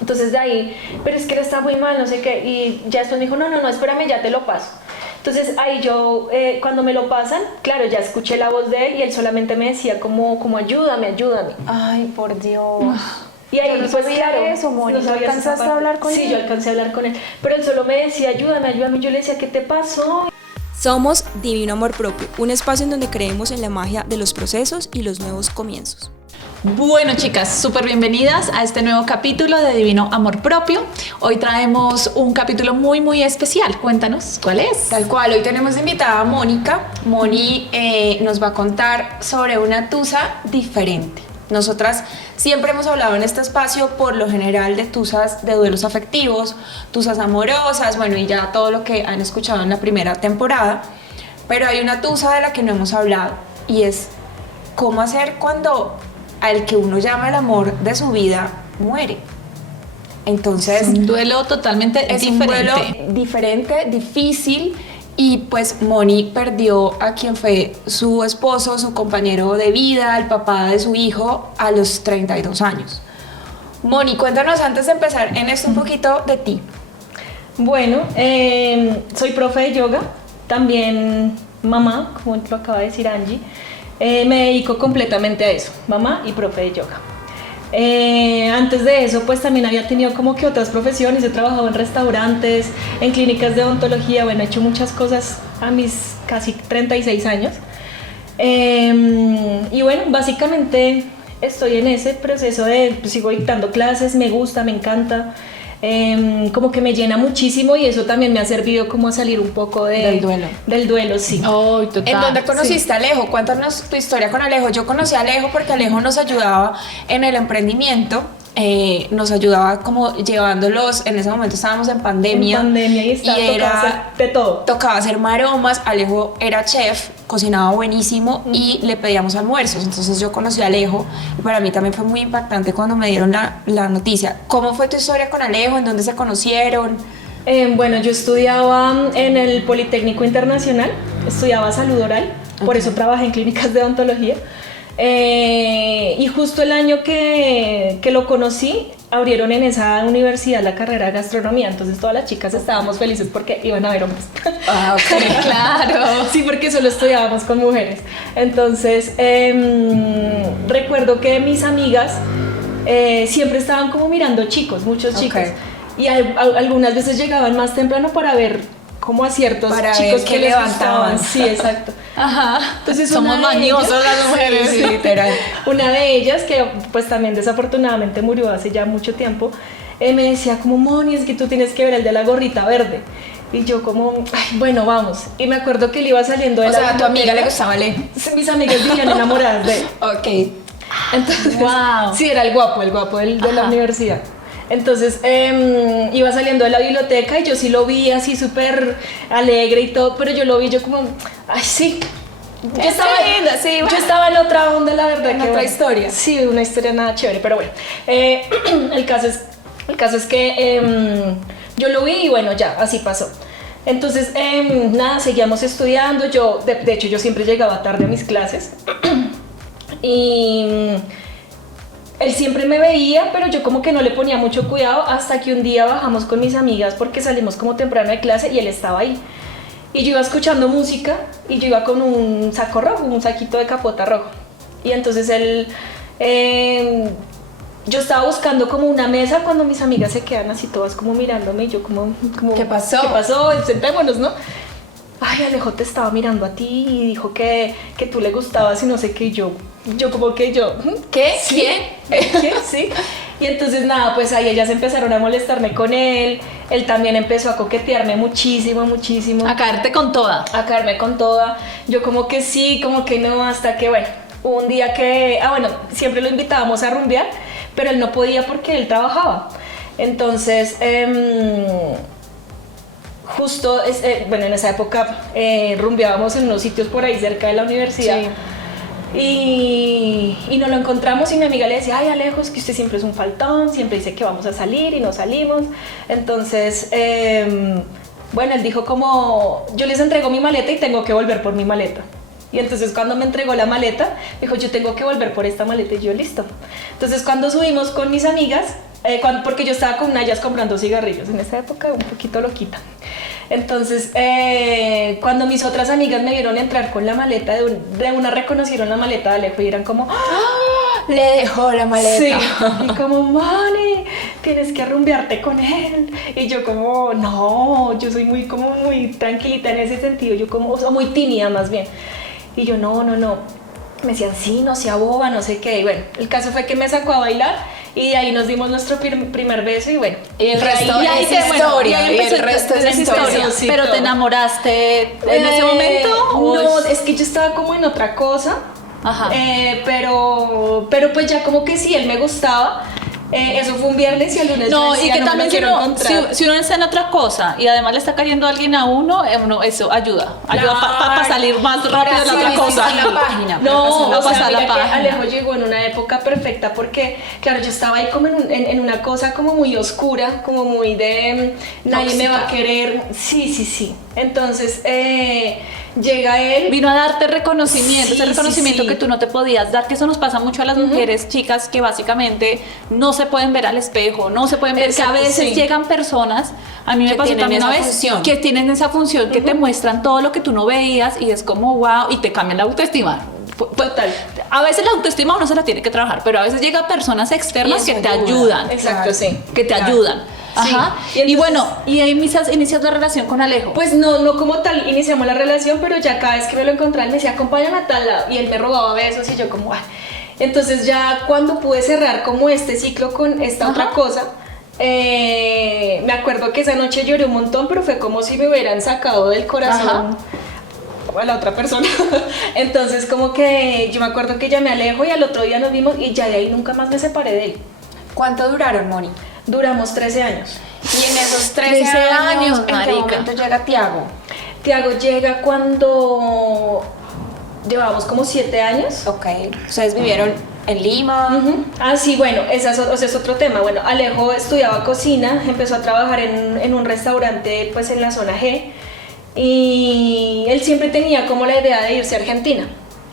Entonces de ahí, pero es que él está muy mal, no sé qué, y ya después me dijo, no, espérame, ya te lo paso. Entonces ahí yo, cuando me lo pasan, claro, ya escuché la voz de él y él solamente me decía como ayúdame. Ay, por Dios. Y ahí, yo no pues sabía claro, eso, Moni. ¿Tú alcanzaste a hablar con él? Sí, yo alcancé a hablar con él, pero él solo me decía, ayúdame. Yo le decía, ¿qué te pasó? Somos Divino Amor Propio, un espacio en donde creemos en la magia de los procesos y los nuevos comienzos. Bueno, chicas, súper bienvenidas a este nuevo capítulo de Divino Amor Propio. Hoy traemos un capítulo muy especial. Cuéntanos, ¿cuál es? Tal cual, hoy tenemos invitada a Mónica. Moni nos va a contar sobre una tusa diferente. Nosotras siempre hemos hablado en este espacio por lo general de tusas de duelos afectivos, tusas amorosas, bueno, y ya todo lo que han escuchado en la primera temporada. Pero hay una tusa de la que no hemos hablado y es cómo hacer cuando al que uno llama el amor de su vida muere. Entonces, Es un duelo totalmente diferente. Un duelo diferente, difícil, y pues Moni perdió a quien fue su esposo, su compañero de vida, el papá de su hijo, a los 32 años. Moni, cuéntanos antes de empezar en esto un poquito de ti. Bueno, soy profe de yoga, también mamá, como lo acaba de decir Angie. Me dedico completamente a eso, mamá y profe de yoga. Antes de eso, pues también había tenido como que otras profesiones. He trabajado en restaurantes, en clínicas de odontología, bueno, he hecho muchas cosas a mis casi 36 años. Y bueno, básicamente estoy en ese proceso de, pues, sigo dictando clases, me gusta, me encanta. Como que me llena muchísimo y eso también me ha servido como a salir un poco del duelo, sí. Oh, total. ¿En dónde conociste a Alejo? Cuéntanos tu historia con Alejo. Yo conocí a Alejo porque Alejo nos ayudaba en el emprendimiento, nos ayudaba como llevándolos, en ese momento estábamos en pandemia. Y tocaba hacer de todo. Tocaba hacer maromas, Alejo era chef, cocinaba buenísimo y le pedíamos almuerzos. Entonces yo conocí a Alejo y para mí también fue muy impactante cuando me dieron la noticia. ¿Cómo fue tu historia con Alejo? ¿En dónde se conocieron? Bueno, yo estudiaba en el Politécnico Internacional, estudiaba salud oral, por eso trabajé en clínicas de odontología. Y justo el año que lo conocí, abrieron en esa universidad la carrera de gastronomía, entonces todas las chicas estábamos felices porque iban a ver hombres. Ah, ok, claro. Sí, porque solo estudiábamos con mujeres. Entonces, recuerdo que mis amigas siempre estaban como mirando chicos, muchos chicos. Y algunas veces llegaban más temprano para ver como a ciertos para chicos ver que les levantaban. gustaban. Sí, exacto. Ajá. Entonces, somos mañosas las mujeres. Sí, literal. Una de ellas, que pues también desafortunadamente murió hace ya mucho tiempo, me decía como, Moni, es que tú tienes que ver el de la gorrita verde. Y yo como, ay, bueno, vamos. Y me acuerdo que él iba saliendo de O sea, a tu amiga le gustaba Alejo. Mis amigas vivían enamoradas de él. Ok. Entonces, Wow. sí, era el guapo de la universidad. Entonces iba saliendo de la biblioteca y yo sí lo vi así súper alegre y todo, pero yo lo vi yo como, ay, sí. Yo estaba en otra onda, la verdad. En otra historia. Sí, una historia nada chévere, pero bueno. El caso es que yo lo vi y bueno, ya, así pasó. Entonces, nada, seguíamos estudiando. Yo, de hecho, yo siempre llegaba tarde a mis clases. Y él siempre me veía, pero yo como que no le ponía mucho cuidado hasta que un día bajamos con mis amigas porque salimos como temprano de clase y él estaba ahí. Y yo iba escuchando música y yo iba con un saco rojo, un saquito de capota rojo. Y entonces él, yo estaba buscando como una mesa cuando mis amigas se quedan así todas como mirándome y yo como ¿Qué pasó? ¿Qué pasó? Sentémonos, ¿no? Ay, Alejo te estaba mirando a ti y dijo que tú le gustabas y no sé qué, y yo como que ¿Qué? ¿Sí? ¿Qué? Sí. Y entonces nada, pues ahí ellas empezaron a molestarme con él también empezó a coquetearme muchísimo. A caerte con toda. A caerme con toda. Yo como que sí, como que no, hasta que bueno, un día que, bueno, siempre lo invitábamos a rumbear, pero él no podía porque él trabajaba. Entonces, justo, bueno, en esa época rumbeábamos en unos sitios por ahí cerca de la universidad. Sí. Y nos lo encontramos y mi amiga le decía, ay, Alejo, es que usted siempre es un faltón, siempre dice que vamos a salir y no salimos. Entonces, bueno, él dijo como, yo les entrego mi maleta y tengo que volver por mi maleta. Y entonces cuando me entregó la maleta, dijo, yo tengo que volver por esta maleta, y yo, listo. Entonces cuando subimos con mis amigas, porque yo estaba con Nayas comprando cigarrillos en esa época, un poquito loquita. Entonces, cuando mis otras amigas me vieron entrar con la maleta, de una reconocieron la maleta de Alejo y eran como, ¡ah! Le dejó la maleta. Sí, y como, Mani, tienes que rumbearte con él. Y yo como, no, yo soy muy tranquilita en ese sentido, yo como, o sea, muy tímida más bien. Y yo, no. Me decían, sí, no sea boba, no sé qué. Y bueno, el caso fue que me sacó a bailar y de ahí nos dimos nuestro primer beso y bueno. Y el resto y ahí es que, historia. bueno, Y el resto es historia. Sí, ¿Pero todo. te enamoraste en ese momento? ¿O No, es que yo estaba como en otra cosa. Ajá. Pero pues ya como que sí, él me gustaba. Eso fue un viernes y el lunes No, me y decía, que no me también lo quiero encontrar. si uno está en otra cosa y además le está cayendo alguien a uno, eso ayuda para salir más rápido de la otra cosa. La página. No, o sea, pasar la mira que página. Alejo llegó en una época perfecta porque, claro, yo estaba ahí como en una cosa como muy oscura, como muy de nadie me va a querer. Sí. Entonces, llega él. Vino a darte reconocimiento, Sí, ese reconocimiento sí. que tú no te podías dar, que eso nos pasa mucho a las mujeres, chicas, que básicamente no se pueden ver al espejo, no se pueden ver, Exacto, que a veces sí. llegan personas, a mí me Que pasó tienen también una esa vez, función. que tienen esa función, que te muestran todo lo que tú no veías y es como wow, y te cambian la autoestima. Total. A veces la autoestima uno se la tiene que trabajar, pero a veces llegan personas externas Y que eso te ayuda. ayudan, Exacto, sí. que te Claro. ayudan. Sí. Ajá. Y Y, entonces- bueno, y ahí inicias la relación con Alejo. Pues no como tal iniciamos la relación, pero ya cada vez que me lo encontraba él me decía, acompáñame a tal lado, y él me robaba besos y yo como, ay. Entonces ya cuando pude cerrar como este ciclo con esta Ajá. otra cosa, me acuerdo que esa noche lloré un montón, pero fue como si me hubieran sacado del corazón a la otra persona. Entonces como que yo me acuerdo que llamé a Alejo y al otro día nos vimos y ya de ahí nunca más me separé de él. ¿Cuánto duraron, Moni? Duramos 13 años. Y en esos 13 años, ¿en qué marica. momento llega Tiago? Tiago llega cuando llevábamos como 7 años. Ok, ustedes vivieron en Lima. Ujú. Ah, sí, bueno, ese es otro tema. Bueno, Alejo estudiaba cocina, empezó a trabajar en un restaurante pues en la zona G y él siempre tenía como la idea de irse a Argentina.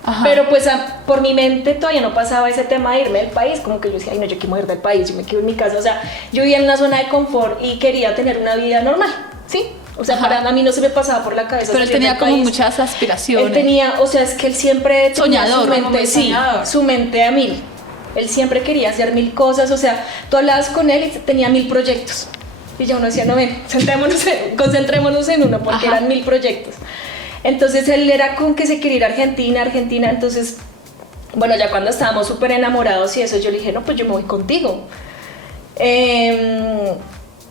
Ajá. Pero pues por mi mente todavía no pasaba ese tema de irme del país, como que yo decía, ay no, yo quiero ir del país, yo me quedo en mi casa, o sea, yo vivía en una zona de confort y quería tener una vida normal, ¿sí? O sea, Ajá. para mí no se me pasaba por la cabeza. Pero él salir tenía del como país. muchas aspiraciones. Él tenía, o sea, es que él siempre tenía Soñador, su como muy mente, sí, soñador. su mente a 1000. Él siempre quería hacer 1000 cosas, o sea, tú hablabas con él y tenía 1000 proyectos. Y ya uno decía, no, ven, concentrémonos en uno, porque Ajá. eran 1000 proyectos. Entonces él era con que se quería ir a Argentina, entonces, bueno, ya cuando estábamos súper enamorados y eso, yo le dije, no, pues yo me voy contigo.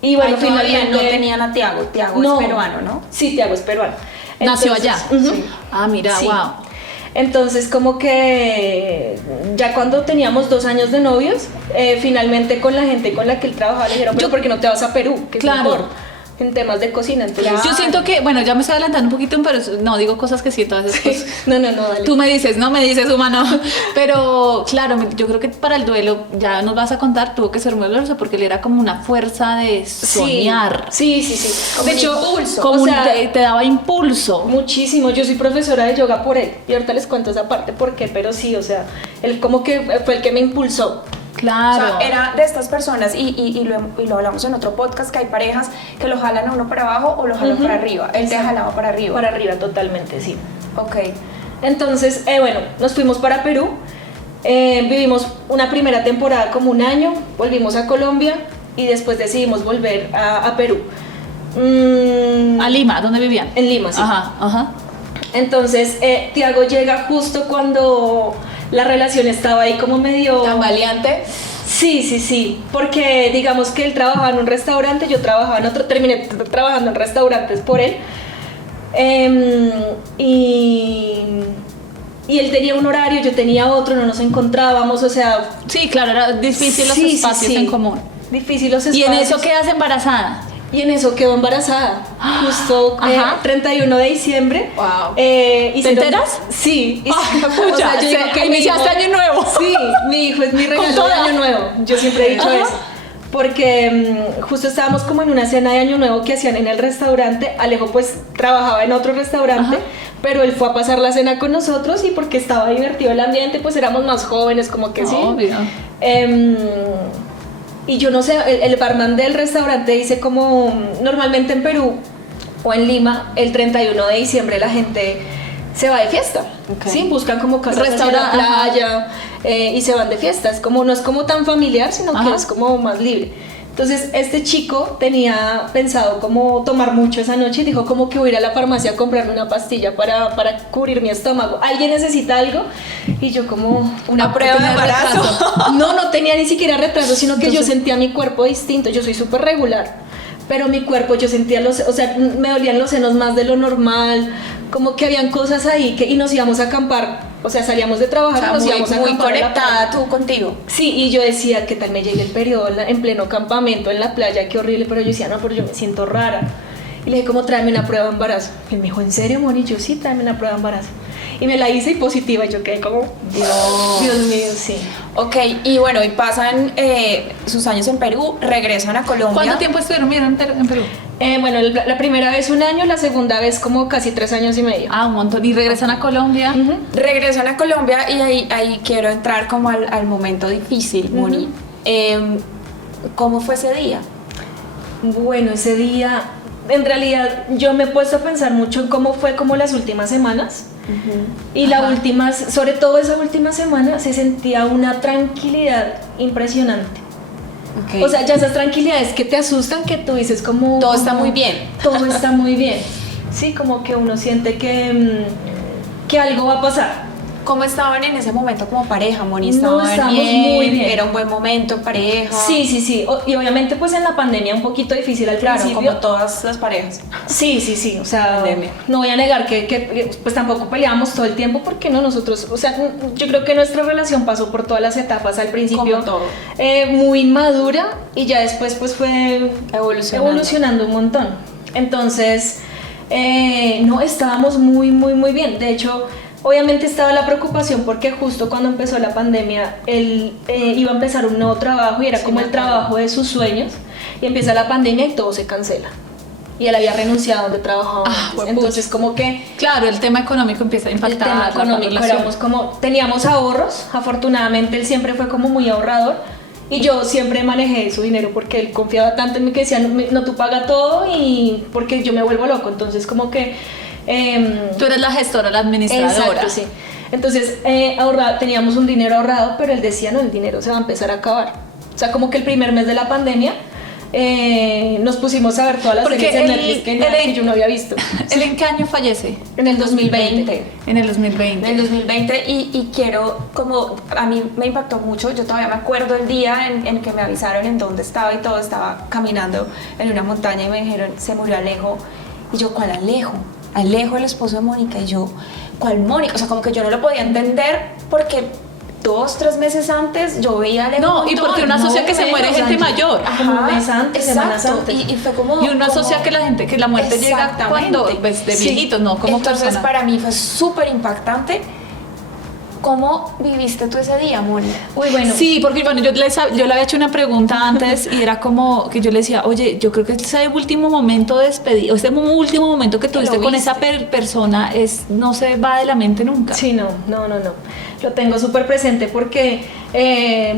Y bueno, Ay, todavía finalmente... no tenían a Tiago. Tiago No. es peruano, ¿no? Sí, Tiago es peruano. Nació Entonces, allá. ujú. Sí. Ah, mira, Sí. wow. Entonces como que ya cuando teníamos 2 años de novios, finalmente con la gente con la que él trabajaba le dijeron, pero ¿por qué no te vas a Perú? Que es Claro. mejor en temas de cocina. Entonces, Claro. Yo siento que, bueno, ya me estoy adelantando un poquito, pero no digo cosas que siento a veces. Pues, no, dale. tú me dices, no me dices, humano. Pero claro, yo creo que para el duelo, ya nos vas a contar, tuvo que ser muy doloroso porque él era como una fuerza de soñar. Sí. Como De un hecho, impulso. Como o sea, te daba impulso. muchísimo. Yo soy profesora de yoga por él y ahorita les cuento esa parte por qué, pero sí, o sea, él como que fue el que me impulsó. Claro. O sea, era de estas personas, y lo hablamos en otro podcast, que hay parejas que lo jalan a uno para abajo o lo jalan para arriba. Él te jalaba para arriba. Para arriba, totalmente, sí. Ok. Entonces, bueno, nos fuimos para Perú, vivimos una primera temporada como 1 año, volvimos a Colombia y después decidimos volver a Perú. A Lima, ¿dónde vivían? En Lima, sí. Ajá. Entonces, Tiago llega justo cuando la relación estaba ahí como medio... Tan valiente. Sí, porque digamos que él trabajaba en un restaurante, yo trabajaba en otro, terminé trabajando en restaurantes por él. Y él tenía un horario, yo tenía otro, no nos encontrábamos, o sea... Sí, claro, era difícil los sí, espacios sí. en común. Difícil los Y espacios. en eso quedas embarazada. Y en eso quedó embarazada, justo Ajá. 31 de diciembre. Wow. ¿Te enteras? Sí. Ah, ya, yo digo que iniciaste año nuevo. Sí, mi hijo es mi regalo de toda. año nuevo. Yo siempre he dicho Ajá. eso. Porque justo estábamos como en una cena de año nuevo que hacían en el restaurante. Alejo pues trabajaba en otro restaurante, Ajá. pero él fue a pasar la cena con nosotros y porque estaba divertido el ambiente, pues éramos más jóvenes, como que sí. Obvio. y yo no sé, el barman del restaurante dice como normalmente en Perú o en Lima el 31 de diciembre la gente se va de fiesta, Ok. ¿sí? Buscan como casas hacia la playa y se van de fiesta. Es como, no es como tan familiar, sino que Ajá. es como más libre. Entonces este chico tenía pensado como tomar mucho esa noche y dijo como que voy a ir a la farmacia a comprarme una pastilla para cubrir mi estómago. ¿Alguien necesita algo? Y yo como Una prueba de tenía embarazo. retraso. No tenía ni siquiera retraso, sino que yo sentía mi cuerpo distinto. Yo soy súper regular, pero mi cuerpo yo sentía o sea, me dolían los senos más de lo normal, como que habían cosas ahí y nos íbamos a acampar. O sea, salíamos de O trabajar sea, y nos muy, íbamos a muy acampar a la conectada playa. tú contigo. Sí, y yo decía, ¿qué tal me llegue el periodo en pleno campamento en la playa? Qué horrible, pero yo decía, no, pero yo me siento rara. Y le dije, ¿cómo tráeme una prueba de embarazo? Y él me dijo, ¿en serio, Moni? Yo, sí, tráeme una prueba de embarazo. Y me la hice y positiva, y yo quedé como, Dios mío, sí. Ok, y bueno, y pasan sus años en Perú, regresan a Colombia. ¿Cuánto tiempo estuvieron viviendo en Perú? Bueno, la primera vez 1 año, la segunda vez como casi 3 años y medio. Ah, un montón. ¿Y regresan a Colombia? Ujú. Regresan a Colombia y ahí quiero entrar como al momento difícil, Moni. ¿Cómo fue ese día? Bueno, ese día, en realidad, yo me he puesto a pensar mucho en cómo fue como las últimas semanas. Y la última, sobre todo esa última semana, se sentía una tranquilidad impresionante. Ok. O sea, ya esas tranquilidades que te asustan, que tú dices como... Todo está como, muy bien. Todo está muy bien. Sí, como que uno siente que algo va a pasar. ¿Cómo estaban en ese momento como pareja, Moni? No, ¿Estaban estábamos bien? muy bien. ¿Era un buen momento en pareja? Sí, sí, sí. Y obviamente pues en la pandemia un poquito difícil al Claro, principio. como todas las parejas. Sí, sí, sí, o sea, Pandemia. no voy a negar que pues tampoco peleábamos todo el tiempo porque no, nosotros, o sea, yo creo que nuestra relación pasó por todas las etapas al principio, Como todo. muy inmadura y ya después pues fue evolucionando un montón. Entonces, no, estábamos muy bien, de hecho, obviamente estaba la preocupación porque justo cuando empezó la pandemia, él iba a empezar un nuevo trabajo y era Sí, como me el acuerdo. trabajo de sus sueños y empieza la pandemia y todo se cancela. Y él había renunciado donde trabajaba antes. juepucha. Entonces como que Claro, el tema económico empieza a el impactar. tema la económico relación. éramos como, teníamos ahorros, afortunadamente él siempre fue como muy ahorrador y yo siempre manejé su dinero porque él confiaba tanto en mí que decía, no, tú paga todo y porque yo me vuelvo loco, entonces como que... Tú eres la gestora, la administradora. Exacto, sí. Entonces teníamos un dinero ahorrado, pero él decía, no, el dinero se va a empezar a acabar. O sea, como que el primer mes de la pandemia nos pusimos a ver todas las Porque series de él- Netflix que yo no había visto. ¿Él en qué año fallece? En el 2020. En el 2020. En el 2020 y quiero, como a mí me impactó mucho, yo todavía me acuerdo el día en que me avisaron en dónde estaba y todo, estaba caminando en una montaña y me dijeron, se murió Alejo, y yo, ¿cuál Alejo? Alejo, el esposo de Mónica, y yo, ¿cuál Mónica? O sea, como que yo no lo podía entender porque 2, 3 meses antes yo veía a Alejo. No, un y montón. porque uno asocia que se muere menos, gente Angie. mayor. Como un mes antes, semanas exacto, antes. y fue como... Y uno asocia como- que la gente, que la muerte llega Exactamente. cuando pues, de Sí. viejitos, no como Entonces persona. para mí fue súper impactante. ¿Cómo viviste tú ese día, Moni? Uy, bueno. Sí, porque bueno, yo le había hecho una pregunta antes y era como que yo le decía, oye, yo creo que ese último momento de despedida, este último momento que tuviste lo con viste. esa persona no se va de la mente nunca. Sí, no. Lo tengo súper presente porque,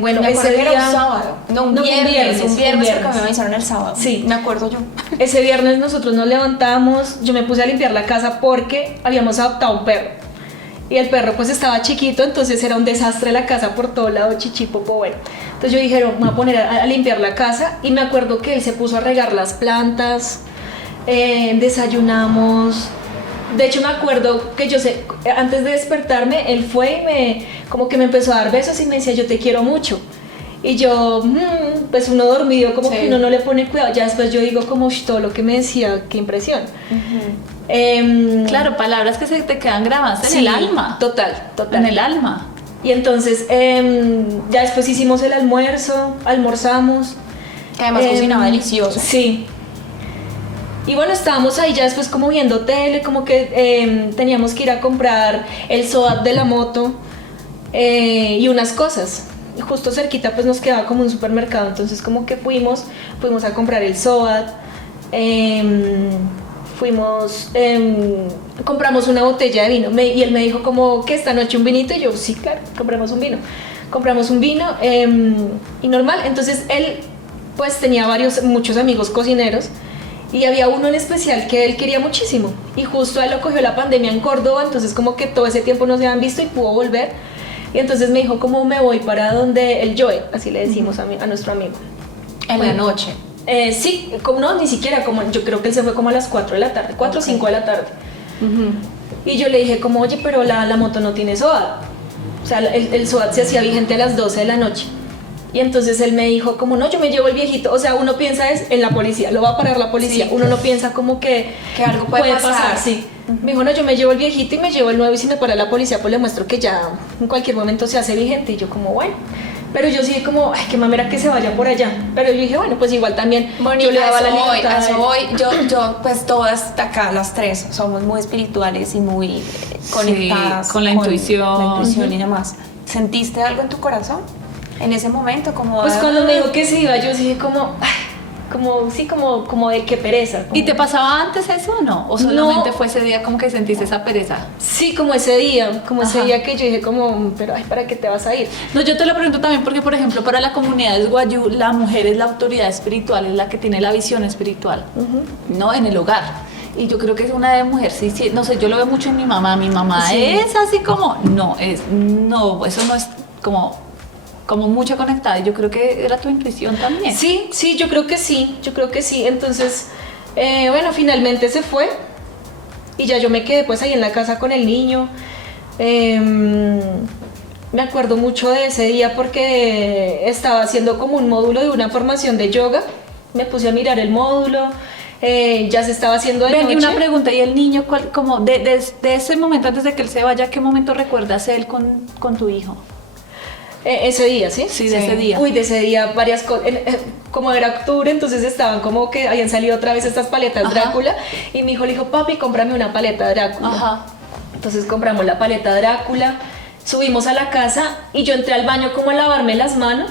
bueno, Me acuerdo ese que día... era un sábado, no un fue viernes, un viernes porque viernes. me avisaron el sábado. Sí. Me acuerdo yo. Ese viernes nosotros nos levantamos, yo me puse a limpiar la casa porque habíamos adoptado un perro. Y el perro pues estaba chiquito, entonces era un desastre la casa por todo lado, chichipopo, bueno. Entonces yo dije, me voy a poner a limpiar la casa y me acuerdo que él se puso a regar las plantas, desayunamos. De hecho me acuerdo que antes de despertarme, él fue y como que me empezó a dar besos y me decía, yo te quiero mucho. Y yo, pues uno dormido, como Sí. que uno no le pone cuidado. Ya después yo digo como, todo lo que me decía, qué impresión. Claro, palabras que se te quedan grabadas en Sí, el alma. Total. En el alma. Y entonces ya después hicimos el almuerzo, almorzamos. Que además cocinaba delicioso. Sí. Y bueno, estábamos ahí ya después como viendo tele, como que teníamos que ir a comprar el SOAT de la moto y unas cosas. Y justo cerquita pues nos quedaba como un supermercado, entonces como que fuimos a comprar el SOAT, compramos una botella de vino y él me dijo como que esta noche un vinito y yo sí, claro, compramos un vino y normal. Entonces él pues tenía muchos amigos cocineros y había uno en especial que él quería muchísimo y justo a él lo cogió la pandemia en Córdoba, entonces como que todo ese tiempo no se habían visto y pudo volver y entonces me dijo como me voy para donde el Joe, así le decimos a nuestro amigo. En la noche. Sí, como no, ni siquiera, como yo creo que él se fue como a las 4 de la tarde, 4 o 5 de la tarde. Y yo le dije como, oye, pero la moto no tiene SOAT. O sea, el SOAT se hacía vigente a las 12 de la noche. Y entonces él me dijo como, no, yo me llevo el viejito. O sea, uno piensa es en la policía, lo va a parar la policía. Sí. Uno no piensa como que algo puede pasar. Sí. Me dijo, no, yo me llevo el viejito y me llevo el nuevo y si me para la policía, pues le muestro que ya en cualquier momento se hace vigente. Y yo como, bueno. Pero yo sí como, ay, qué mamera que se vaya por allá. Pero yo dije, bueno, pues igual también yo le daba la libertad. Yo, pues todas acá, las tres, somos muy espirituales y muy conectadas. Sí, con la intuición. La intuición y demás. ¿Sentiste algo en tu corazón? En ese momento, como... Pues cuando me dijo que se iba, yo dije como... como de qué pereza. ¿Y te pasaba antes eso o no? ¿O solamente fue ese día como que sentiste esa pereza? Sí, como ese día que yo dije como, pero ay, ¿para qué te vas a ir? No, yo te lo pregunto también porque, por ejemplo, para la comunidad de Guayú, la mujer es la autoridad espiritual, es la que tiene la visión espiritual, ¿no? En el hogar. Y yo creo que es una de mujer, sí, no sé, yo lo veo mucho en mi mamá sí. Es así como, no, eso no es como mucha conectada, y yo creo que era tu intuición también. Sí, yo creo que sí, entonces, bueno, finalmente se fue, y ya yo me quedé pues ahí en la casa con el niño, me acuerdo mucho de ese día porque estaba haciendo como un módulo de una formación de yoga, me puse a mirar el módulo, ya se estaba haciendo de noche. Y una pregunta, ¿y el niño, como de ese momento antes de que él se vaya, qué momento recuerdas él con tu hijo? Ese día, ¿sí? Sí, de ese día. Uy, de ese día varias cosas, como era octubre, entonces estaban como que habían salido otra vez estas paletas Ajá. Drácula, y mi hijo le dijo, papi, cómprame una paleta Drácula. Ajá. Entonces compramos la paleta Drácula, subimos a la casa, y yo entré al baño como a lavarme las manos,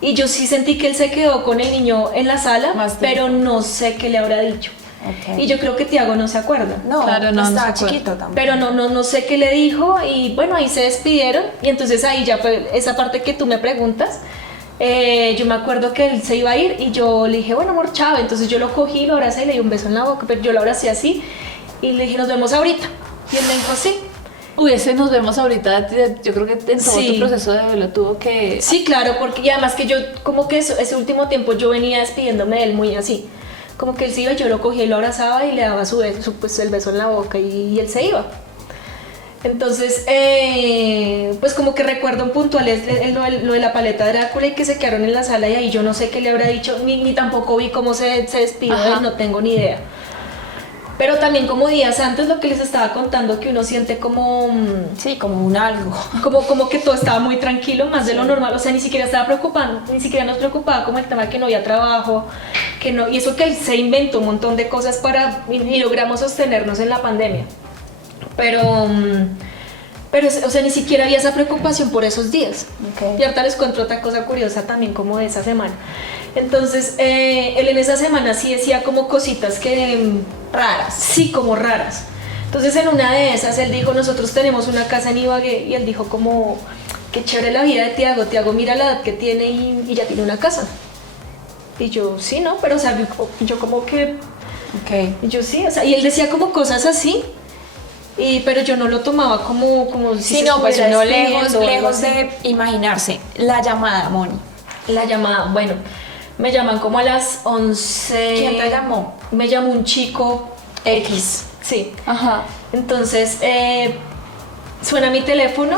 y yo sí sentí que él se quedó con el niño en la sala, pero no sé qué le habrá dicho. Okay. Y yo creo que Tiago no se acuerda. No, claro, no estaba chiquito también. Pero no sé qué le dijo y bueno, ahí se despidieron y entonces ahí ya fue esa parte que tú me preguntas. Yo me acuerdo que él se iba a ir y yo le dije, bueno amor, chao. Entonces yo lo cogí, lo abracé y le di un beso en la boca, pero yo lo abracé así y le dije, nos vemos ahorita. Y él me dijo, sí. Uy, ese nos vemos ahorita, yo creo que en todo tu proceso de duelo tuvo que... Sí, claro, porque y además que yo como que ese último tiempo yo venía despidiéndome de él muy así. Como que él se iba, yo lo cogía y lo abrazaba y le daba pues, el beso en la boca y él se iba. Entonces, pues como que recuerdo un puntual lo de la paleta Drácula y que se quedaron en la sala y ahí yo no sé qué le habrá dicho, ni tampoco vi cómo se despidió de él, no tengo ni idea. Pero también como días antes lo que les estaba contando que uno siente como... Sí, como un algo. Como que todo estaba muy tranquilo, más de lo normal, o sea, ni siquiera nos preocupaba como el tema que no había trabajo, que no, y eso que él se inventó un montón de cosas y logramos sostenernos en la pandemia. Pero, o sea, ni siquiera había esa preocupación por esos días. Okay. Y ahorita les cuento otra cosa curiosa también como de esa semana. Entonces, él en esa semana sí decía como cositas que... raras. Sí, como raras. Entonces en una de esas él dijo, nosotros tenemos una casa en Ibagué y él dijo como, qué chévere la vida de Tiago, mira la edad que tiene y ya tiene una casa. Y yo, sí, ¿no? Pero o sea, yo como que... Okay. Y yo sí, o sea, y él decía como cosas así, pero yo no lo tomaba como si sí, no, pues uno lejos de imaginarse. La llamada, Moni. La llamada, bueno... Me llaman como a las 11. ¿Quién te llamó? Me llamó un chico X. Sí. Ajá. Entonces suena mi teléfono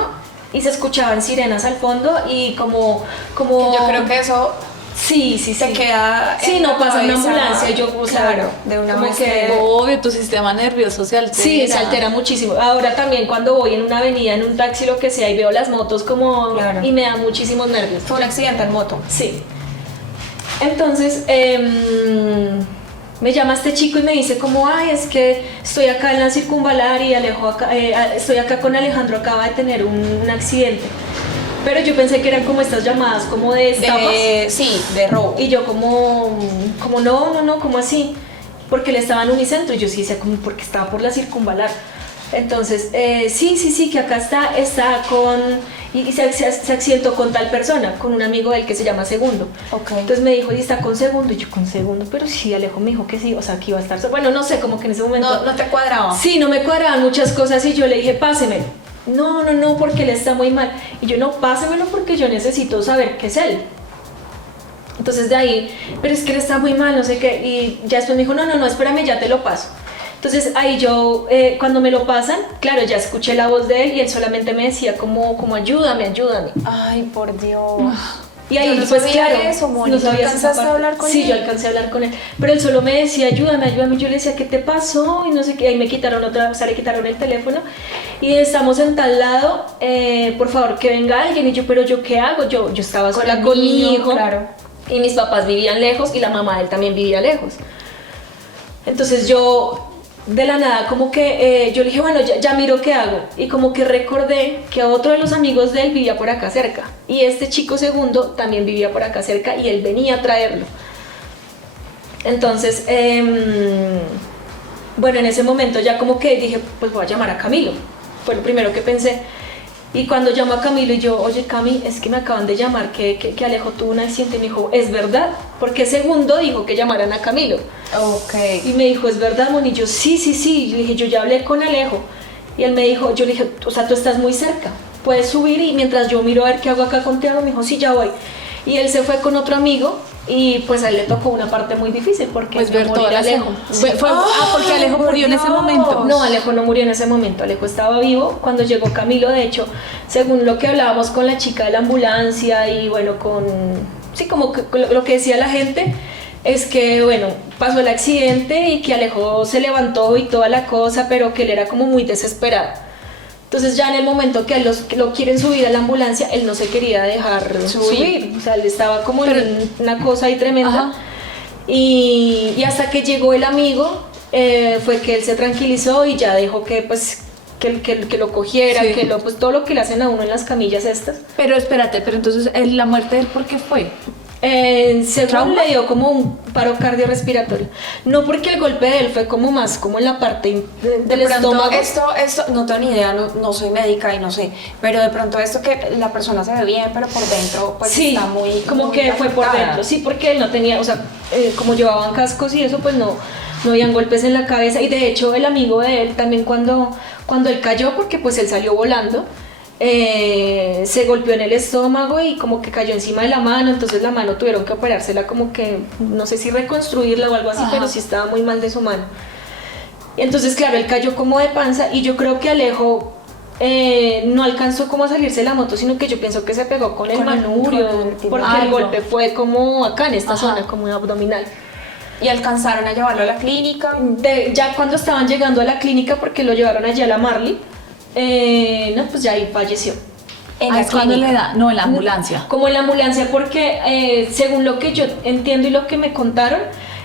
y se escuchaban sirenas al fondo y como yo creo que eso sí se queda. Sí, no pasa una ambulancia. Yo, claro, de una como que obvio, tu sistema nervioso se altera. Sí, se altera muchísimo. Ahora también cuando voy en una avenida, en un taxi, lo que sea, y veo las motos como y me da muchísimos nervios. Fue un accidente en moto. Sí. Entonces me llama este chico y me dice como, ay, es que estoy acá en la circunvalar y estoy acá con Alejandro, acaba de tener un accidente. Pero yo pensé que eran como estas llamadas como de estafas. Sí, de robo. Y yo como no, como así, porque él estaba en Unicentro y yo sí decía como porque estaba por la circunvalar. Entonces, sí, que acá está con... y se accidentó con tal persona, con un amigo de él que se llama Segundo. Ok. Entonces me dijo, ¿y está con Segundo? Y yo, ¿con Segundo? Pero sí, Alejo me dijo que sí, o sea, que iba a estar bueno, no sé, como que en ese momento No te cuadraba. sí, no me cuadraban muchas cosas y yo le dije, pásemelo. No, porque él está muy mal. Y yo, no, pásemelo porque yo necesito saber qué es él. Entonces de ahí, pero es que él está muy mal, no sé qué. Y ya después me dijo, no, espérame, ya te lo paso. Entonces ahí yo, cuando me lo pasan, claro, ya escuché la voz de él y él solamente me decía como ayúdame. Ay, por Dios. Y ahí, Yo no pues sabía claro, eso, Moni. no ¿Tú sabías esa alcanzaste a parte. hablar con Sí, él? yo alcancé a hablar con él, pero él solo me decía, ayúdame. Yo le decía, ¿qué te pasó? Y no sé qué, ahí me quitaron le quitaron el teléfono y estamos en tal lado, por favor, que venga alguien. Y yo, ¿pero yo qué hago? Yo estaba sola con mi hijo, claro. y mis papás vivían lejos y la mamá de él también vivía lejos. Entonces yo, de la nada, como que yo le dije, bueno, ya miro qué hago. Y como que recordé que otro de los amigos de él vivía por acá cerca. Y este chico Segundo también vivía por acá cerca y él venía a traerlo. Entonces, bueno, en ese momento ya como que dije, pues voy a llamar a Camilo. Fue lo primero que pensé. Y cuando llamo a Camilo y yo, oye Cami, es que me acaban de llamar que Alejo tuvo un accidente. Y me dijo, ¿es verdad? Porque Segundo dijo que llamaran a Camilo. Ok. Y me dijo, ¿es verdad, Moni? Y yo, sí. Y le dije, yo ya hablé con Alejo. Y él me dijo, yo le dije, o sea, tú estás muy cerca, puedes subir. Y mientras yo miro a ver qué hago acá contigo, me dijo, sí, ya voy. Y él se fue con otro amigo y pues a él le tocó una parte muy difícil porque Pues ver morir toda la Alejo. porque Alejo murió en ese momento. No, Alejo no murió en ese momento, Alejo estaba vivo cuando llegó Camilo. De hecho, según lo que hablábamos con la chica de la ambulancia y bueno, sí, como que lo que decía la gente, es que bueno, pasó el accidente y que Alejo se levantó y toda la cosa, pero que él era como muy desesperado. Entonces ya en el momento que lo quieren subir a la ambulancia, él no se quería dejar subir. O sea, él estaba como en una cosa ahí tremenda. Ajá. Y hasta que llegó el amigo, fue que él se tranquilizó y ya dejó que pues que lo cogiera, Sí. pues todo lo que le hacen a uno en las camillas estas. Pero espérate, pero entonces la muerte de él, ¿por qué fue? Según ¿Trauma? le dio como un paro cardiorrespiratorio. No, porque el golpe de él fue como más como en la parte del De pronto estómago. esto, no tengo ni idea, no soy médica y no sé, pero de pronto esto que la persona se ve bien, pero por dentro pues Sí, está muy como muy que fue por afectada. dentro. Sí, porque él no tenía, o sea, como llevaban cascos y eso, pues no habían golpes en la cabeza. Y de hecho el amigo de él también cuando él cayó, porque pues él salió volando, se golpeó en el estómago y como que cayó encima de la mano. Entonces la mano tuvieron que operársela, como que no sé si reconstruirla o algo así. Ajá. Pero sí estaba muy mal de su mano. Entonces claro, él cayó como de panza y yo creo que Alejo no alcanzó como a salirse de la moto, sino que yo pienso que se pegó con el manubrio, porque el golpe fue como acá en esta zona, como abdominal. ¿Y alcanzaron a llevarlo a la clínica? Ya cuando estaban llegando a la clínica, porque lo llevaron allí a la Marley, no, pues ya ahí falleció. ¿En la ¿Cuándo clínica? le da? No, en la ambulancia. Como en la ambulancia, porque según lo que yo entiendo y lo que me contaron,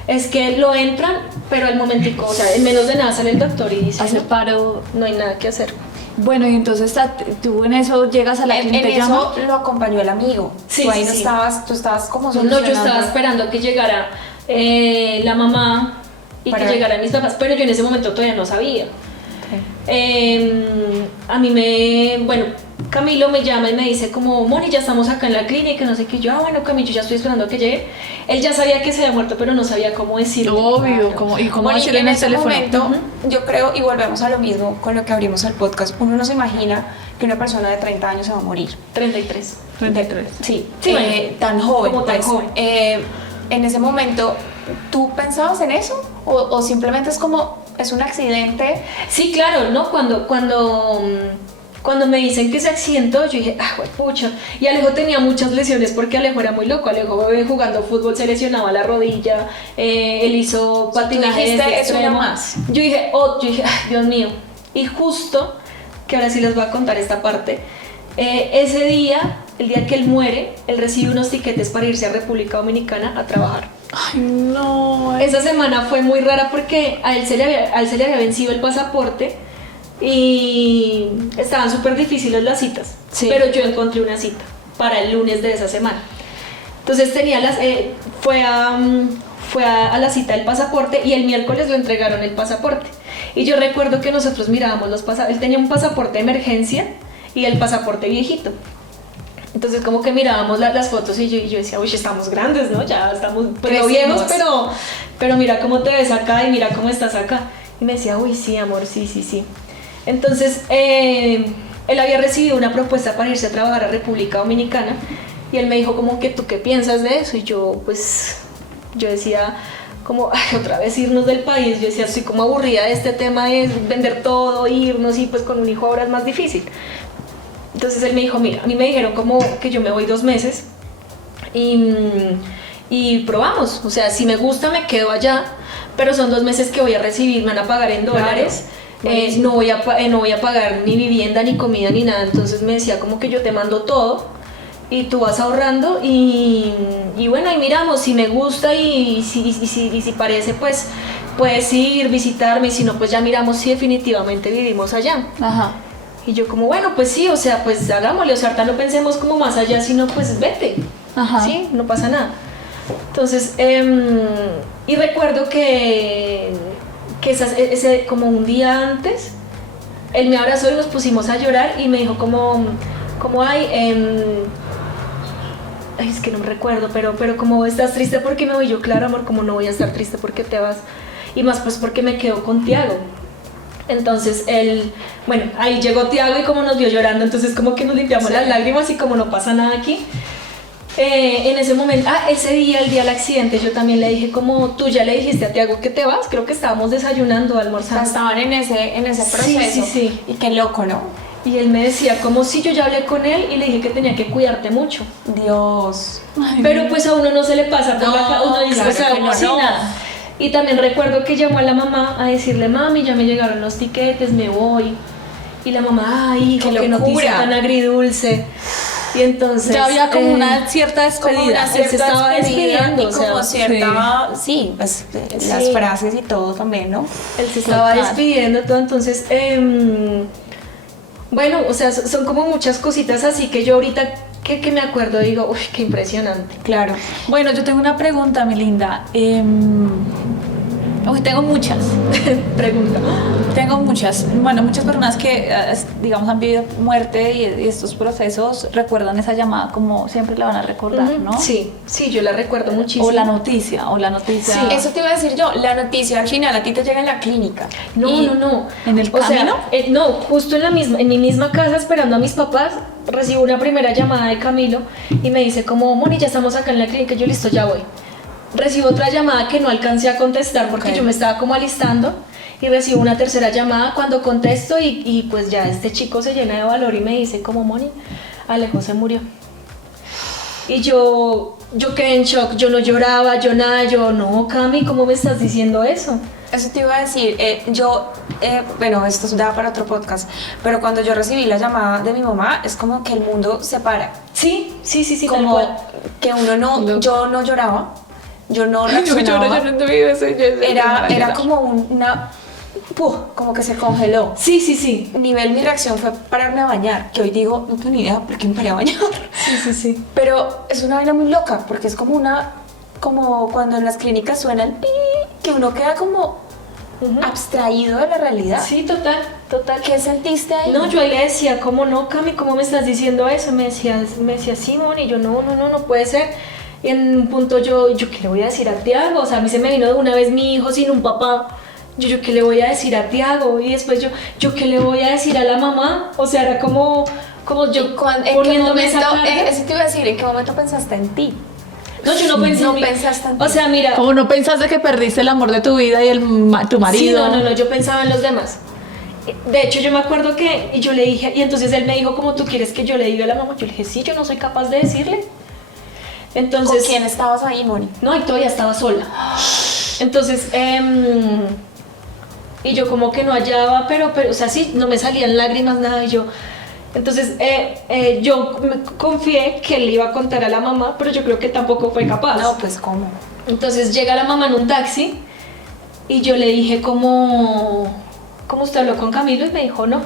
es que lo entran, pero al momentico, o sea, en menos de nada sale el doctor y dice, Hace paro. no hay nada que hacer. Bueno, y entonces tú en eso llegas a la clínica en y llamas. eso lo acompañó el amigo. Sí, tú ahí sí, no sí. estabas, tú estabas como No, yo solucionando. estaba esperando a que llegara la mamá y que llegaran mis papás, pero yo en ese momento todavía no sabía. A mí bueno, Camilo me llama y me dice como, Moni, ya estamos acá en la clínica, no sé qué. Yo, bueno, Camilo, ya estoy esperando a que llegue. Él ya sabía que se había muerto, pero no sabía cómo decirlo. Obvio, Claro. ¿y cómo Bueno, decirle en en el ese teléfono? momento, yo creo, y volvemos a lo mismo con lo que abrimos el podcast, uno no se imagina que una persona de 30 años se va a morir. 33. 33. Sí, Sí, bueno, tan joven. como tan pues. joven. En ese momento, ¿tú pensabas en eso? ¿O simplemente es como, es un accidente? Sí, claro, ¿no? Cuando me dicen que se accidentó, yo dije, pucha. Y Alejo tenía muchas lesiones porque Alejo era muy loco. Alejo jugando fútbol se lesionaba la rodilla, él hizo patinaje dijiste, desde "Es una extremo". más. Yo dije, Dios mío. Y justo, que ahora sí les voy a contar esta parte, ese día, el día que él muere, él recibe unos tiquetes para irse a República Dominicana a trabajar. Ay, no. Esa semana fue muy rara porque a él se le había vencido el pasaporte y estaban súper difíciles las citas, Sí. pero yo encontré una cita para el lunes de esa semana. Entonces fue a la cita del pasaporte y el miércoles le entregaron el pasaporte. Y yo recuerdo que nosotros mirábamos los pasaportes. Él tenía un pasaporte de emergencia y el pasaporte viejito. Entonces como que mirábamos las fotos y yo decía, uy, estamos grandes, ¿no? Ya estamos Crecimos. viejos, pero mira cómo te ves acá y mira cómo estás acá. Y me decía, uy, sí, amor, sí. Entonces, él había recibido una propuesta para irse a trabajar a República Dominicana y él me dijo como que, ¿tú qué piensas de eso? Y yo decía como, ay, otra vez irnos del país. Yo decía, estoy como aburrida de este tema de vender todo, irnos, y pues con un hijo ahora es más difícil. Entonces él me dijo, mira, a mí me dijeron como que yo me voy 2 meses y probamos, o sea, si me gusta me quedo allá, pero son 2 meses que voy a recibir, me van a pagar en dólares, no voy a pagar ni vivienda, ni comida, ni nada. Entonces me decía como que yo te mando todo y tú vas ahorrando y bueno, ahí miramos, si me gusta y si parece, pues puedes ir, visitarme, y si no, pues ya miramos si definitivamente vivimos allá. Ajá. Y yo como, bueno, pues sí, o sea, pues hagámosle, o sea, ahorita no pensemos como más allá, sino pues vete, Ajá. sí, no pasa nada. Entonces, y recuerdo que ese como un día antes, él me abrazó y nos pusimos a llorar y me dijo como es que no me recuerdo, pero como estás triste porque me voy. Yo, claro, amor, como no voy a estar triste porque te vas, y más pues porque me quedo con Tiago. Entonces bueno, ahí llegó Tiago y como nos vio llorando, entonces como que nos limpiamos las lágrimas y como no pasa nada aquí. En ese momento, ese día, el día del accidente, yo también le dije como, tú ya le dijiste a Tiago que te vas, creo que estábamos desayunando, almorzando. Estaban en ese proceso. Sí. Y qué loco, ¿no? Y él me decía como, sí, yo ya hablé con él y le dije que tenía que cuidarte mucho. Dios. Pero pues a uno no se le pasa por No, la cabeza, uno dice, claro o sea, que no, así no. nada. Y también recuerdo que llamó a la mamá a decirle, mami, ya me llegaron los tiquetes, me voy. Y la mamá, ay, hijo, ¡Qué qué noticia locura! tan agridulce. Y entonces... Ya había como una cierta despedida. Él se estaba despidiendo, y o sea, como cierta, sí, pues las Sí. frases y todo también, ¿no? Él se estaba Total. despidiendo, todo. Entonces, bueno, o sea, son como muchas cositas así que yo ahorita que me acuerdo digo, uy, qué impresionante. Claro. Bueno, yo tengo una pregunta, mi linda. Tengo muchas. Pregunta. Tengo muchas. Bueno, muchas personas que, digamos, han vivido muerte y estos procesos recuerdan esa llamada como siempre la van a recordar, Ujú, ¿no? Sí, yo la recuerdo muchísimo. O la noticia. Sí, Eso te iba a decir yo, la noticia al final a ti te llega en la clínica. No. ¿En el O sea, camino? no, justo en mi misma casa esperando a mis papás, recibo una primera llamada de Camilo y me dice como, Moni, ya estamos acá en la clínica. Yo, listo, ya voy. Recibo otra llamada que no alcancé a contestar porque Ok. yo me estaba como alistando, y recibo una tercera llamada cuando contesto y pues ya este chico se llena de valor y me dice como, Moni, Alejo se murió. Y yo quedé en shock, yo no lloraba, yo nada, yo no, Cami, ¿cómo me estás diciendo eso? Eso te iba a decir, bueno, esto da para otro podcast, pero cuando yo recibí la llamada de mi mamá, es como que el mundo se para. Sí, tal Como cual. que yo no lloraba, yo no reaccionaba. Era como como que se congeló. Sí. Nivel mi reacción fue pararme a bañar, que hoy digo, no tengo ni idea por qué me paré a bañar. Sí. Pero es una vaina muy loca, porque es como cuando en las clínicas suena el pi, que uno queda como abstraído de la realidad. Sí, total. ¿Qué sentiste ahí? No, yo ahí le decía, ¿cómo no, Cami? ¿Cómo me estás diciendo eso? Me decía sí, Moni, y yo, no puede ser. Y en un punto yo, ¿qué le voy a decir a Tiago? O sea, a mí se me vino de una vez mi hijo sin un papá. Yo, ¿qué le voy a decir a Tiago? Y después yo, ¿qué le voy a decir a la mamá? O sea, era como yo ¿En qué poniéndome esa momento, carga. eso te iba a decir, ¿en qué momento pensaste en ti? No, yo no pensé No en mí. pensaste en ti. O sea, mira... Como no pensaste que perdiste el amor de tu vida y tu marido. Sí, no, yo pensaba en los demás. De hecho, yo me acuerdo que yo le dije, y entonces él me dijo, ¿cómo tú quieres que yo le diga a la mamá? Yo le dije, sí, yo no soy capaz de decirle. Entonces, ¿Con quién estabas ahí, Moni? no, y todavía estaba sola. Entonces, y yo como que no hallaba, pero, o sea, sí, no me salían lágrimas, nada, y yo... Entonces, yo me confié que él le iba a contar a la mamá, pero yo creo que tampoco fue capaz. No, pues, ¿cómo? Entonces llega la mamá en un taxi y yo le dije ¿cómo usted habló con Camilo? Y me dijo no.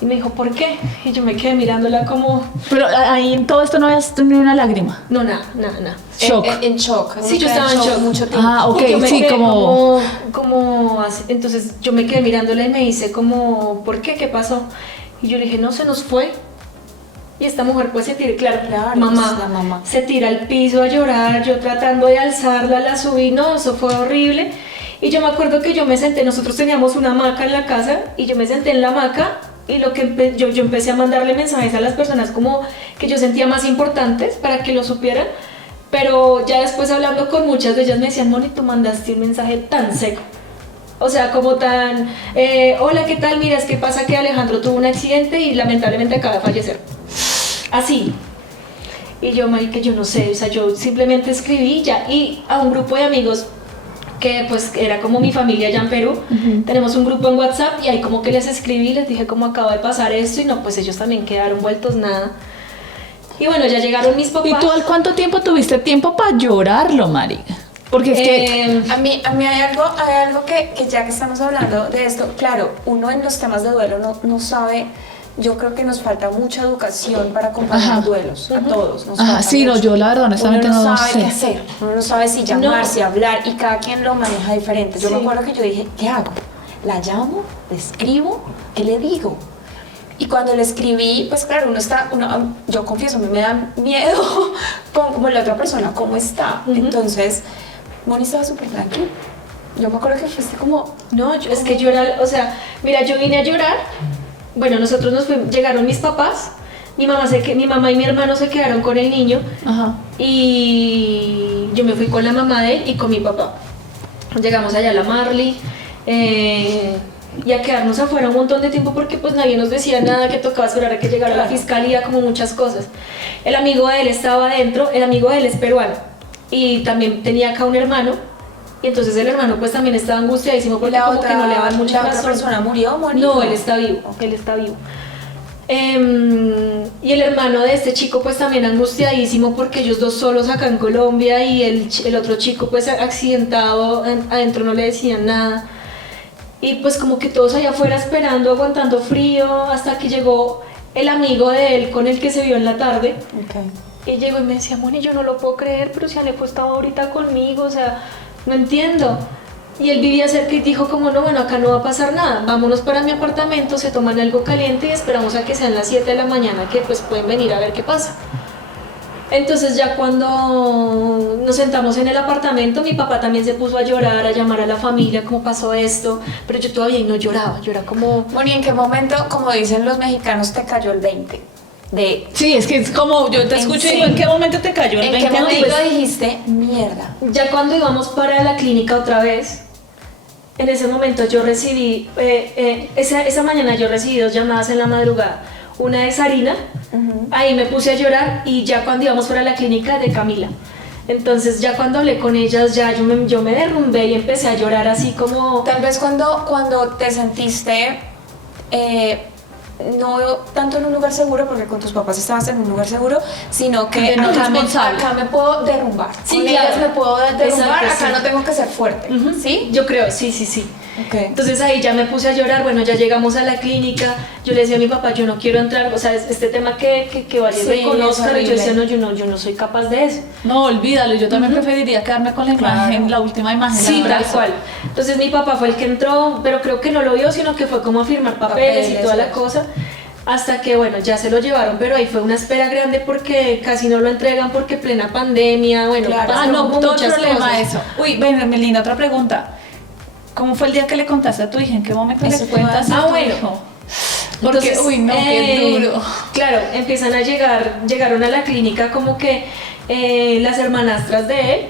Y me dijo ¿por qué? Y yo me quedé mirándola como Pero ahí en todo esto no habías tenido una lágrima. no, nada. Shock. En shock. Sí, yo estaba en shock mucho tiempo. Ah, ok, Y yo me sí, quedé como... entonces yo me quedé mirándola y me dice como ¿por qué? ¿Qué pasó? Y yo le dije no, se nos fue. Y esta mujer puede sentir, claro, Claro, mamá, es la mamá. se tira al piso a llorar, yo tratando de alzarla, la subí, no, eso fue horrible. Y yo me acuerdo que yo me senté, nosotros teníamos una hamaca en la casa, y yo me senté en la hamaca, y lo que yo empecé a mandarle mensajes a las personas como que yo sentía más importantes para que lo supieran. Pero ya después hablando con muchas de ellas me decían, Moni, tú mandaste un mensaje tan seco. O sea, como tan, hola, ¿qué tal? Mira, es que pasa que Alejandro tuvo un accidente y lamentablemente acaba de fallecer. Así. Y yo, marica, yo no sé, o sea, yo simplemente escribí ya. Y a un grupo de amigos que pues era como mi familia allá en Perú, tenemos un grupo en WhatsApp y ahí como que les escribí, les dije como acaba de pasar esto y no, pues ellos también quedaron vueltos nada. Y bueno, ya llegaron mis papás. ¿Y tú al cuánto tiempo tuviste tiempo para llorarlo, marica? Porque es que... A mí hay algo que ya que estamos hablando de esto, claro, uno en los temas de duelo no sabe, yo creo que nos falta mucha educación para acompañar duelos, a todos. Nos falta sí, no, mucho. yo la verdad honestamente Uno no no sabe sé. qué hacer, uno no sabe si llamar, si hablar, y cada quien lo maneja diferente. Yo me acuerdo que yo dije, ¿qué hago? ¿La llamo? ¿Le escribo? ¿Qué le digo? Y cuando le escribí, pues claro, yo confieso, a mí me da miedo como la otra persona, cómo está. Entonces, Moni estaba súper tranquila. Yo me acuerdo que fuiste como... No, es que yo era, o sea, mira, yo vine a llorar. Bueno, nosotros llegaron mis papás, mi mamá y mi hermano se quedaron con el niño. Ajá. Y yo me fui con la mamá de él y con mi papá. Llegamos allá a la Marley y a quedarnos afuera un montón de tiempo porque pues nadie nos decía nada, que tocaba esperar a que llegara la fiscalía, como muchas cosas. El amigo de él estaba adentro, el amigo de él es peruano y también tenía acá un hermano. Y entonces el hermano pues también estaba angustiadísimo porque como que no le daban mucha ¿La otra razón. persona murió, Moni? No, él está vivo, él está vivo. Y el hermano de este chico pues también angustiadísimo porque ellos dos solos acá en Colombia y el otro chico pues accidentado, adentro no le decían nada. Y pues como que todos allá afuera esperando, aguantando frío, hasta que llegó el amigo de él con el que se vio en la tarde. Y llegó y me decía, Moni, yo no lo puedo creer, pero si Alejo estaba ahorita conmigo, o sea, no entiendo. Y él vivía cerca y dijo como, no, bueno, acá no va a pasar nada, vámonos para mi apartamento, se toman algo caliente y esperamos a que sean las 7 de la mañana, que pues pueden venir a ver qué pasa. Entonces ya cuando nos sentamos en el apartamento, mi papá también se puso a llorar, a llamar a la familia, cómo pasó esto, pero yo todavía no lloraba, yo era como... Moni, ¿en qué momento, como dicen los mexicanos, te cayó el 20? Sí, es que es como yo te escucho y digo, ¿en qué momento te cayó el 20? ¿En qué momento pues, dijiste, mierda? Ya cuando íbamos para la clínica otra vez, en ese momento yo recibí, esa mañana yo recibí 2 llamadas en la madrugada, una de Sarina, ahí me puse a llorar, y ya cuando íbamos para la clínica de Camila. Entonces ya cuando hablé con ellas, ya yo me derrumbé y empecé a llorar así como... Tal vez cuando te sentiste... no tanto en un lugar seguro, porque con tus papás estabas en un lugar seguro, sino que no acá responsable. me puedo derrumbar. Sí, Con claro. ellas me puedo derrumbar, Exacto, acá sí. no tengo que ser fuerte. ¿Sí? Yo creo, sí. Okay. Entonces ahí ya me puse a llorar, bueno, ya llegamos a la clínica, yo le decía a mi papá, yo no quiero entrar, o sea, este tema que vaya Sí, reconozca, es yo decía, horrible. yo no soy capaz de eso. No, olvídalo, yo también preferiría quedarme con la imagen, la última imagen. Sí, del tal brazo. cual. Entonces mi papá fue el que entró, pero creo que no lo vio, sino que fue como a firmar papeles y toda la cosa. Hasta que, bueno, ya se lo llevaron, pero ahí fue una espera grande porque casi no lo entregan porque plena pandemia, bueno, Claro. pasaron No, como todo el muchas problema cosas. eso. Uy, ven, Melinda, otra pregunta. ¿Cómo fue el día que le contaste a tu hija? ¿En qué momento Eso le cuentas fue- a tu bueno. hijo? Porque, Entonces, uy, no, qué duro. Claro, empiezan a llegaron a la clínica como que las hermanastras de él,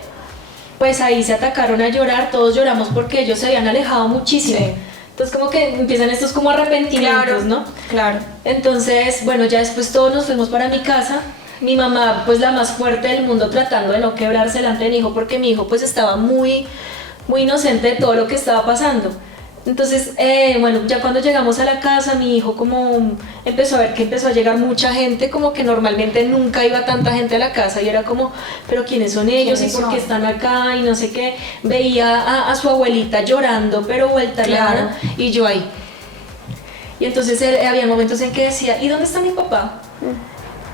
pues ahí se atacaron a llorar, todos lloramos porque ellos se habían alejado muchísimo. Sí. Entonces como que empiezan estos como arrepentimientos, ¿no? Claro. Entonces, bueno, ya después todos nos fuimos para mi casa. Mi mamá, pues la más fuerte del mundo, tratando de no quebrarse delante de mi hijo, porque mi hijo pues estaba muy inocente de todo lo que estaba pasando. Entonces, bueno, ya cuando llegamos a la casa, mi hijo como empezó a ver que empezó a llegar mucha gente, como que normalmente nunca iba tanta gente a la casa, y era como, pero ¿quiénes son ellos? ¿Y ¿Quiénes por qué son? están acá? Y no sé qué. Veía a su abuelita llorando, pero vuelta Claro. nada, y yo ahí. Y entonces había momentos en que decía, ¿y dónde está mi papá?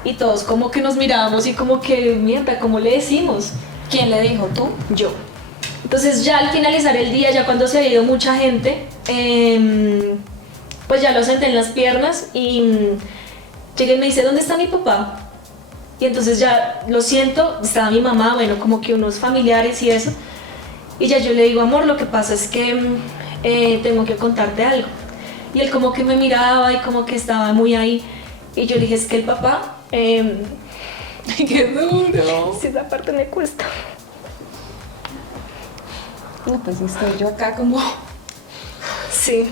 Y todos como que nos mirábamos y como que, mierda, ¿cómo le decimos? ¿Quién le dijo? ¿Tú? Yo. Entonces ya al finalizar el día, ya cuando se había ido mucha gente, pues ya lo senté en las piernas y Llega y me dice, ¿dónde está mi papá? Y entonces ya lo siento, estaba mi mamá, bueno, como que unos familiares y eso. Y ya yo le digo, amor, lo que pasa es que tengo que contarte algo. Y él como que me miraba y como que estaba muy ahí. Y yo le dije, es que el papá... ¡Qué duro! sí, esa parte me cuesta. No, pues estoy yo acá como... Sí.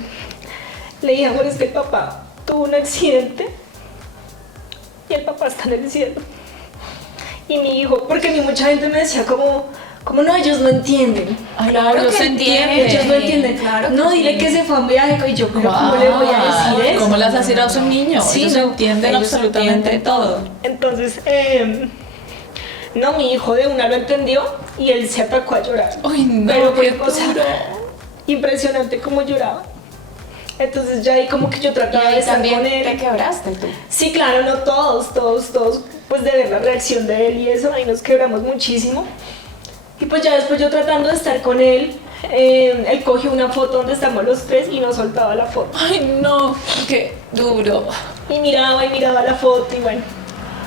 Le dije, amor, es que el papá tuvo un accidente y el papá está en el cielo. Y mi hijo, porque a mí mucha gente me decía como no, ellos no entienden. Claro ellos que entienden. Ellos no entienden. Claro no, que dile sí. que se fue a un viaje y yo, pero ¿cómo le voy a decir eso? ¿Cómo le vas a decir a un niño? Sí, ellos no, entienden ellos absolutamente entienden todo. Entonces, no, mi hijo de una lo entendió y él se atacó a llorar. ¡Ay, no! Pero qué fue, o sea, duro. impresionante cómo lloraba. Entonces ya ahí como que yo Y trataba de ahí estar también con él. te quebraste tú. Sí, claro, no todos, pues de ver la reacción de él y eso, ahí nos quebramos muchísimo. Y pues ya después yo tratando de estar con él, él cogió una foto donde estamos los tres y no soltaba la foto. ¡Ay, no! ¡Qué duro! Y miraba la foto y bueno,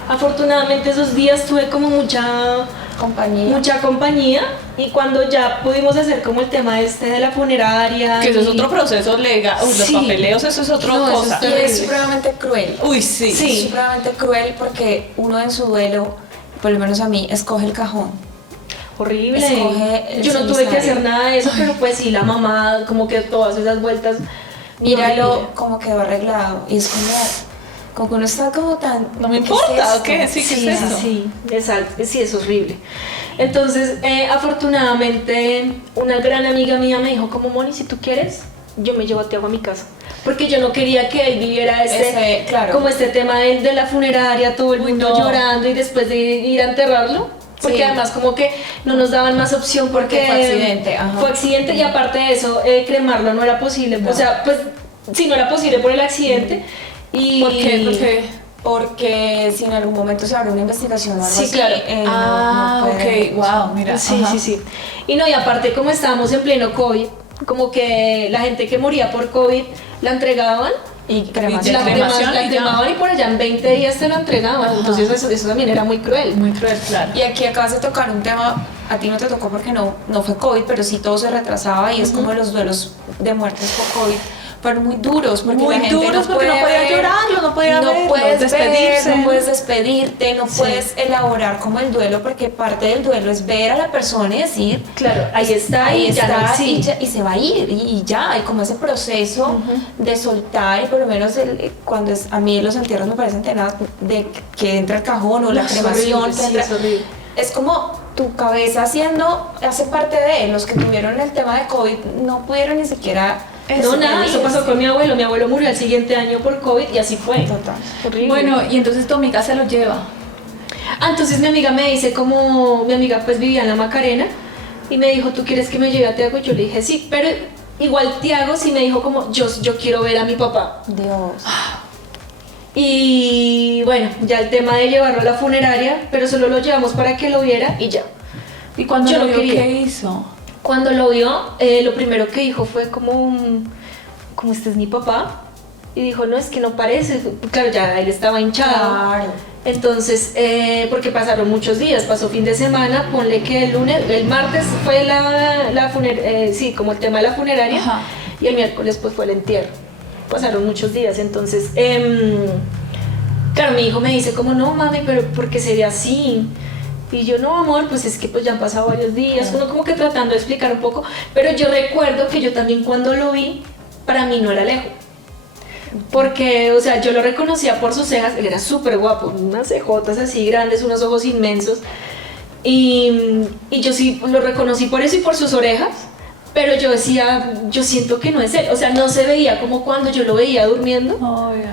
afortunadamente esos días tuve como mucha compañía y cuando ya pudimos hacer como el tema de la funeraria. Que eso es y- otro proceso legal. Uy, Sí. los papeleos, eso es otra No, eso cosa. es Y es terrible. supremamente cruel. Uy, sí. Sí. Es supremamente cruel porque uno en su duelo, por lo menos a mí, escoge el cajón. Horrible. Escoge el Yo no tuve que cenizario. hacer nada de eso, pero pues sí, la mamá, como que todas esas vueltas. Míralo horrible. como quedó arreglado. Y es como que uno está como tan... No me ¿qué es importa, esto? ¿o qué? Sí, ¿qué es Sí, eso? sí, exacto, sí, es horrible. Entonces, afortunadamente, una gran amiga mía me dijo, como Moni, si tú quieres, yo me llevo a Tiago a mi casa. Porque yo no quería que él viviera Claro. como este tema de la funeraria, todo el Uy, mundo no. llorando y después de ir a enterrarlo. Porque Sí. además como que no nos daban más opción porque Fue accidente, ajá. Fue accidente y aparte de eso, cremarlo no era posible. No. O sea, pues sí, no era posible por el accidente. Y ¿Por qué? Porque si en algún momento se abre una investigación o algo Sí, así, claro. Ah, no puede- ok, wow, mira. Sí, ajá. sí, sí. Y no, y aparte como estábamos en pleno COVID, como que la gente que moría por COVID la entregaban, Y cremación. la cremación y ya. cremaban y por allá en 20 días te lo entregaban. Ajá. Entonces eso también era muy cruel. Muy cruel, claro. Y aquí acabas de tocar un tema, a ti no te tocó porque no fue COVID, pero sí todo se retrasaba y es como los duelos de muertes por COVID, pero muy duros, porque Muy la gente duros porque no puede podía ver, llorarlo, no podía verlo, puedes despedirse. no puedes despedirte, no Sí. puedes elaborar como el duelo, porque parte del duelo es ver a la persona y decir, Claro, ahí está, ahí y ya no está y, existe. y se va a ir y ya, hay como ese proceso de soltar y por lo menos cuando a mí los entierros me parecen tenaces de que entra el cajón o la No, es cremación, horrible, que sí, entra- es horrible. es como tu cabeza hace parte de los que tuvieron el tema de COVID no pudieron ni siquiera No, nada, eso pasó con mi abuelo. Mi abuelo murió el siguiente año por COVID y así fue. Total. Horrible. Bueno, y entonces tu amiga se lo lleva. Entonces mi amiga me dice como, mi amiga pues vivía en la Macarena y me dijo, ¿tú quieres que me lleve a Tiago? Yo le dije, sí, pero igual Tiago sí me dijo como, yo quiero ver a mi papá. Dios. Y bueno, ya el tema de llevarlo a la funeraria, pero solo lo llevamos para que lo viera y ya. ¿Y cuando Yo lo no vio, quería. qué hizo? Cuando lo vio, lo primero que dijo fue como este es mi papá. Y dijo, no, es que no parece. Claro, ya él estaba hinchado. Claro. Entonces, porque pasaron muchos días, pasó fin de semana, ponle que el martes fue como el tema de la funeraria, Ajá. y el miércoles pues fue el entierro. Pasaron muchos días, entonces, claro, mi hijo me dice como, no mami, pero ¿por qué se ve así? Y yo, no amor, pues es que pues ya han pasado varios días, uno como que tratando de explicar un poco, pero yo recuerdo que yo también cuando lo vi, para mí no era Alejo. Porque, o sea, yo lo reconocía por sus cejas, él era súper guapo, unas cejotas así grandes, unos ojos inmensos. Y yo sí lo reconocí por eso y por sus orejas, pero yo decía, yo siento que no es él, o sea, no se veía como cuando yo lo veía durmiendo. Obvio.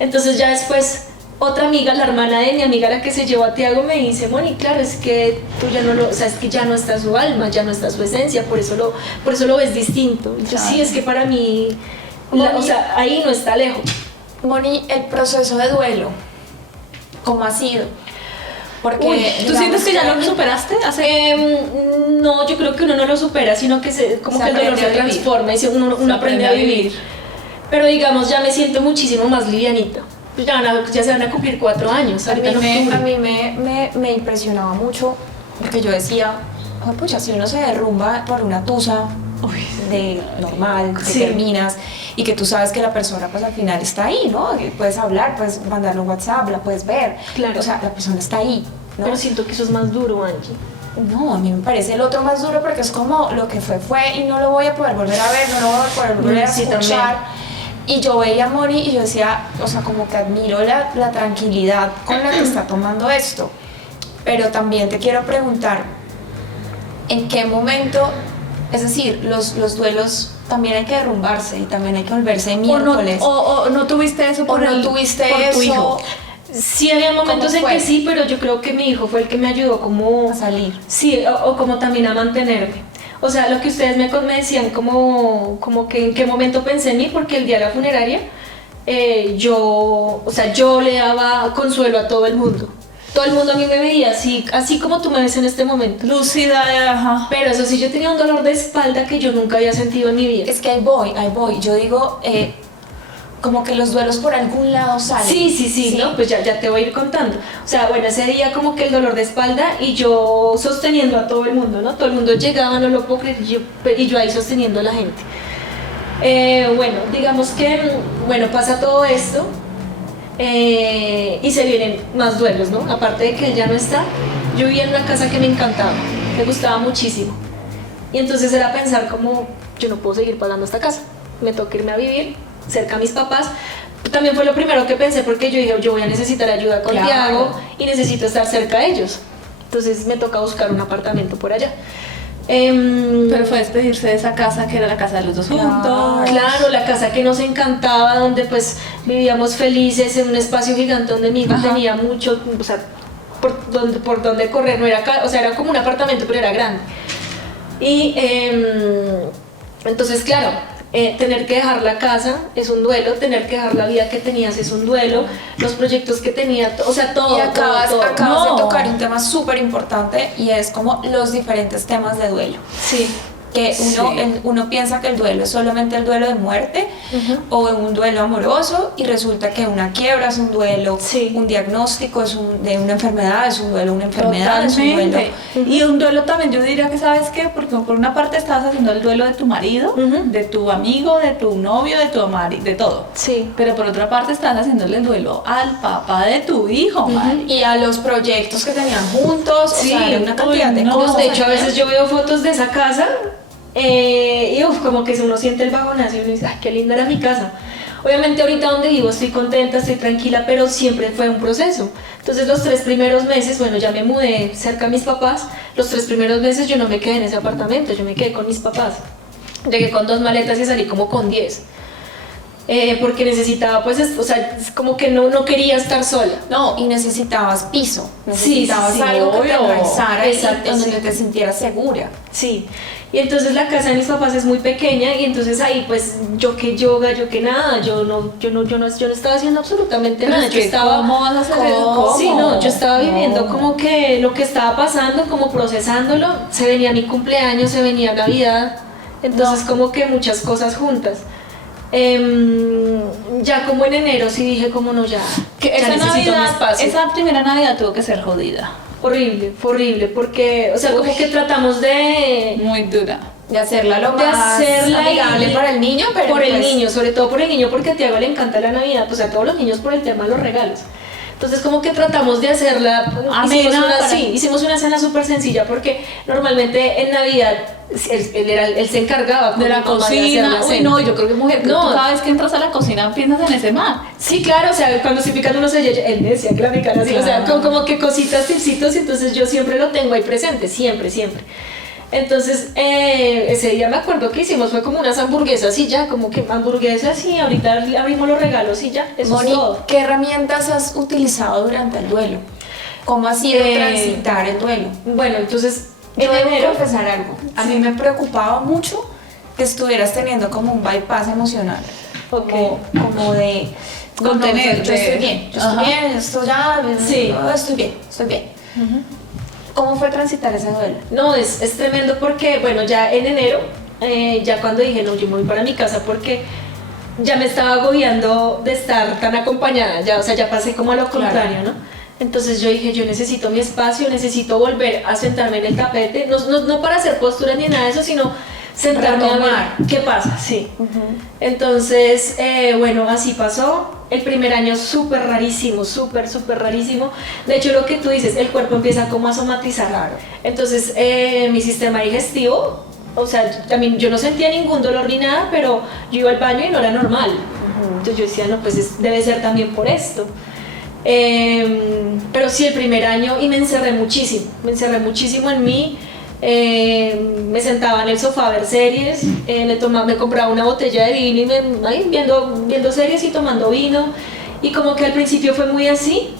Entonces ya después, otra amiga, la hermana de mi amiga, la que se llevó a Tiago, me dice, Moni, claro, es que tú ya no lo, o sea, es que ya no está su alma, ya no está su esencia, por eso lo ves distinto. Y yo, sí, es que para mí... o sea, ahí no está lejos. Moni, el proceso de duelo, ¿cómo ha sido? Porque Uy, ¿Tú digamos sientes que ya lo superaste? No, yo creo que uno no lo supera, sino que como Se que el dolor aprende se a vivir. transforma y uno aprende a vivir. Pero digamos, ya me siento muchísimo más livianita. ya se van a cumplir 4 años. A mí, ahorita en octubre. a mí me impresionaba mucho porque yo decía, "Ah, pucha, si uno se derrumba por una tusa de normal, que Sí. terminas y que tú sabes que la persona pues al final está ahí, ¿no? Que puedes hablar, puedes mandarle un WhatsApp, la puedes ver, Claro. o sea, la persona está ahí, ¿no? Pero siento que eso es más duro, Angie. No, a mí me parece el otro más duro porque es como lo que fue y no lo voy a poder volver a ver, no lo voy a poder volver a Sí, escuchar. Y yo veía a Moni y yo decía, o sea, como que admiro la tranquilidad con la que está tomando esto. Pero también te quiero preguntar, ¿en qué momento, es decir, los duelos también hay que derrumbarse y también hay que volverse miércoles? O no tuviste eso por ¿O no el- tuviste por tu eso? hijo? Sí, había momentos en fue? que sí, pero yo creo que mi hijo fue el que me ayudó como A salir. Sí, o como también a mantenerme. O sea, lo que ustedes me decían, como que en qué momento pensé en mí, porque el día de la funeraria, yo le daba consuelo a todo el mundo. Todo el mundo a mí me veía así como tú me ves en este momento. Lúcida, ajá. Pero eso sí, yo tenía un dolor de espalda que yo nunca había sentido en mi vida. Es que ahí voy. Yo digo, como que los duelos por algún lado salen. Sí, ¿no? Pues ya te voy a ir contando. O sea, bueno, ese día como que el dolor de espalda y yo sosteniendo a todo el mundo, ¿no? Todo el mundo llegaba, no lo puedo creer, y yo ahí sosteniendo a la gente. Bueno, digamos que, bueno, pasa todo esto y se vienen más duelos, ¿no? Aparte de que él ya no está, yo vivía en una casa que me encantaba, me gustaba muchísimo. Y entonces era pensar como, yo no puedo seguir pagando esta casa, me toca irme a vivir cerca a mis papás. También fue lo primero que pensé porque yo dije, yo voy a necesitar ayuda con Claro. Tiago y necesito estar cerca de ellos. Entonces me toca buscar un apartamento por allá. Pero fue despedirse de esa casa que era la casa de los dos Claro. juntos. Claro, la casa que nos encantaba, donde pues vivíamos felices en un espacio gigante donde mi hijo Ajá. tenía mucho, o sea, por donde correr, no era, o sea, era como un apartamento, pero era grande. Y entonces, claro, tener que dejar la casa es un duelo, tener que dejar la vida que tenías es un duelo, los proyectos que tenía, o sea, todo. Y acabas todo. de No. tocar un tema súper importante y es como los diferentes temas de duelo. Sí. Que uno, Sí. uno piensa que el duelo es solamente el duelo de muerte o un duelo amoroso y resulta que una quiebra es un duelo, Sí. un diagnóstico de una enfermedad es un duelo, una enfermedad es un duelo. Totalmente. Y un duelo también, yo diría que, ¿sabes qué? Porque por una parte estabas haciendo el duelo de tu marido, Ujú. de tu amigo, de tu novio, de tu amari, de todo. Sí. Pero por otra parte estás haciéndole el duelo al papá de tu hijo, Mari. Y a los proyectos que tenían juntos, o sea, era una cantidad de uy, no, cosas. De hecho, a veces yo veo fotos de esa casa y como que uno siente el bajonazo y uno dice, ay, qué linda era mi casa. Obviamente ahorita donde vivo estoy contenta, estoy tranquila, pero siempre fue un proceso. Entonces los 3 primeros meses, bueno, ya me mudé cerca a mis papás, los 3 primeros meses yo no me quedé en ese apartamento, yo me quedé con mis papás. Llegué con 2 maletas y salí como con 10. Porque necesitaba, pues, o sea, es como que no quería estar sola. No, y necesitabas piso, necesitabas sí, algo que te obvio. enraizara y Exacto, donde sí. te sintieras segura. Sí, y entonces la casa de mis papás es muy pequeña y entonces ahí pues yo que yoga, yo que nada, yo no estaba haciendo absolutamente Pero nada, es yo que estaba... ¿cómo vas a hacer eso? ¿Cómo? Sí, no, yo estaba No. viviendo como que lo que estaba pasando, como procesándolo, se venía mi cumpleaños, se venía Navidad, entonces como que muchas cosas juntas. Ya como en enero sí dije como no, ya Que ya esa necesito mi Navidad, espacio. esa primera Navidad tuvo que ser jodida. Horrible, fue horrible, porque, o sea, como que tratamos de... Muy dura. De hacerla lo De más hacerla amigable y- para el niño, pero por el pues, niño, sobre todo por el niño, porque a Tiago le encanta la Navidad, pues a todos los niños por el tema de los regalos. Entonces como que tratamos de hacerla, Amena para- hicimos una cena súper sencilla porque normalmente en Navidad él se encargaba De con la mi mamá hacer cocina. la Uy, cena. no, yo creo que mujer, No. tú cada vez que entras a la cocina piensas en ese man. Sí, claro, o sea, cuando estoy picando unos sellos, él me decía que la picara así, o sea, Claro. como que cositas, tipsitos, y entonces yo siempre lo tengo ahí presente, siempre. Entonces, ese día me acuerdo que hicimos, fue como unas hamburguesas y ya, como que hamburguesas y ahorita abrimos los regalos y ya, eso Moni, es todo. ¿qué herramientas has utilizado durante el duelo? ¿Cómo ha sido transitar el duelo? Bueno, entonces, Yo en debo enero, confesar algo. A mí me preocupaba mucho que estuvieras teniendo como un bypass emocional. Ok. Como de... no, Contenerte. yo estoy bien, Ajá. esto ya... Sí. Estoy bien. ¿Cómo fue transitar ese duelo? no, es tremendo porque, bueno, ya en enero, ya cuando dije, no, yo me voy para mi casa porque ya me estaba agobiando de estar tan acompañada, ya, o sea, ya pasé como a lo contrario, ¿no? Entonces yo dije, yo necesito mi espacio, necesito volver a sentarme en el tapete, no para hacer posturas ni nada de eso, sino sentarme a ver qué pasa, sí. Entonces, bueno, así pasó. El primer año súper rarísimo, súper rarísimo. De hecho, lo que tú dices, el cuerpo empieza como a somatizar. Claro. Entonces, mi sistema digestivo, o sea, también yo no sentía ningún dolor ni nada, pero yo iba al baño y no era normal. Entonces yo decía, no, pues debe ser también por esto. Pero sí, el primer año, y me encerré muchísimo en mí. Me sentaba en el sofá a ver series, me compraba una botella de vino y ahí viendo series y tomando vino, y como que al principio fue muy así,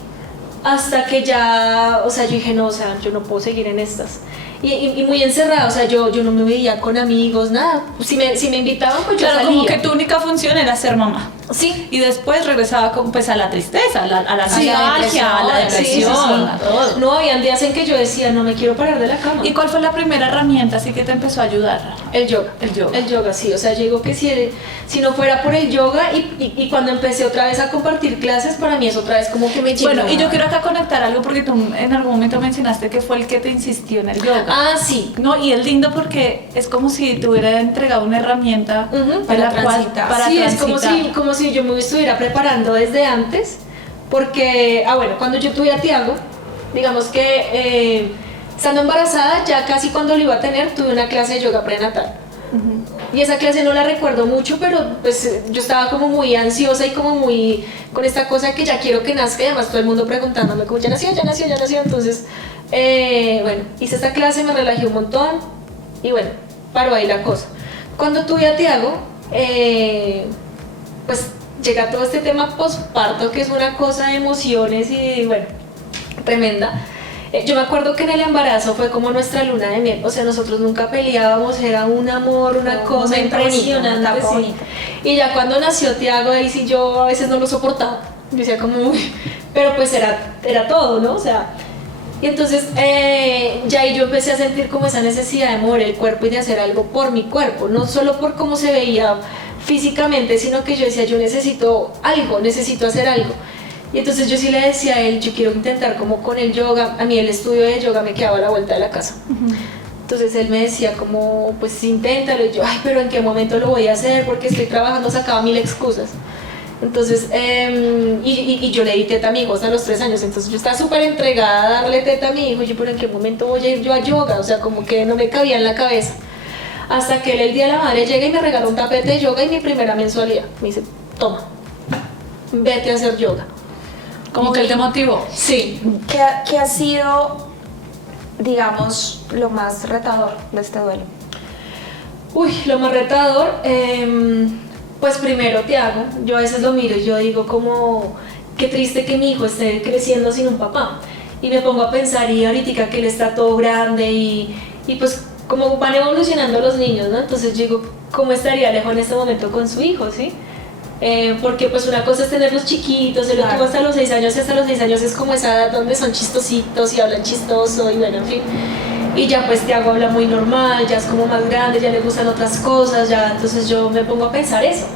hasta que ya, o sea, yo dije, no, o sea, yo no puedo seguir en estas. Y muy encerrada, o sea, yo no me veía con amigos, nada. Si me invitaban, pues yo Claro, salía. como que tu única función era ser mamá. Sí. Y después regresaba pues a la tristeza, a la nostalgia, a la depresión, Sí, sí, sí. a todo. No, habían días en que yo decía, no me quiero parar de la cama. ¿Y cuál fue la primera herramienta así que te empezó a ayudar? El yoga. El yoga. El yoga, sí. O sea, yo digo que si no fuera por el yoga y cuando empecé otra vez a compartir clases, para mí es otra vez como que me llenó. Bueno, y yo quiero acá conectar algo porque tú en algún momento mencionaste que fue el que te insistió en el yoga. Ah, sí. No, y es lindo porque es como si te hubiera entregado una herramienta para transitar. Sí, transitar. es como si yo me estuviera preparando desde antes, porque, bueno, cuando yo tuve a Tiago, digamos que estando embarazada, ya casi cuando lo iba a tener, tuve una clase de yoga prenatal. Y esa clase no la recuerdo mucho, pero pues yo estaba como muy ansiosa y como muy con esta cosa que ya quiero que nazca, y además todo el mundo preguntándome como ya nació, entonces bueno, hice esta clase, me relajé un montón y bueno, paró ahí la cosa. Cuando tuve a Tiago, pues llega todo este tema posparto, que es una cosa de emociones y bueno, tremenda. Yo me acuerdo que en el embarazo fue como nuestra luna de miel, o sea, nosotros nunca peleábamos, era un amor, una cosa impresionante. Sí. Y ya cuando nació Tiago, ahí sí yo a veces no lo soportaba, yo decía como, uy, pero pues era todo, ¿no? O sea, y entonces ya ahí yo empecé a sentir como esa necesidad de mover el cuerpo y de hacer algo por mi cuerpo, no solo por cómo se veía físicamente, sino que yo decía, yo necesito algo, necesito hacer algo. Y entonces yo sí le decía a él, yo quiero intentar como con el yoga. A mí el estudio de yoga me quedaba a la vuelta de la casa. Entonces él me decía como, pues inténtalo. Y yo, ay, pero ¿en qué momento lo voy a hacer? Porque estoy trabajando, sacaba 1000 excusas. Entonces, y yo le di teta a mi hijo hasta los 3 años. Entonces yo estaba súper entregada a darle teta a mi hijo. Y yo, pero ¿en qué momento voy a ir yo a yoga? O sea, como que no me cabía en la cabeza. Hasta que él el día de la madre llega y me regaló un tapete de yoga y mi primera mensualidad. Me dice, toma, vete a hacer yoga. Como que él te motivó. Sí. ¿Qué ha sido, digamos, lo más retador de este duelo? Uy, lo más retador, pues primero Tiago, yo a veces lo miro y yo digo como, qué triste que mi hijo esté creciendo sin un papá. Y me pongo a pensar, y ahorita que él está todo grande y pues como van evolucionando los niños, ¿no? Entonces yo digo, ¿cómo estaría Alejo en este momento con su hijo, sí? Porque pues una cosa es tenerlos chiquitos, él lo tuvo hasta los 6 años, y hasta los 6 años es como esa edad donde son chistositos y hablan chistoso y bueno, en fin. Y ya pues Tiago habla muy normal, ya es como más grande, ya le gustan otras cosas, ya, entonces yo me pongo a pensar eso.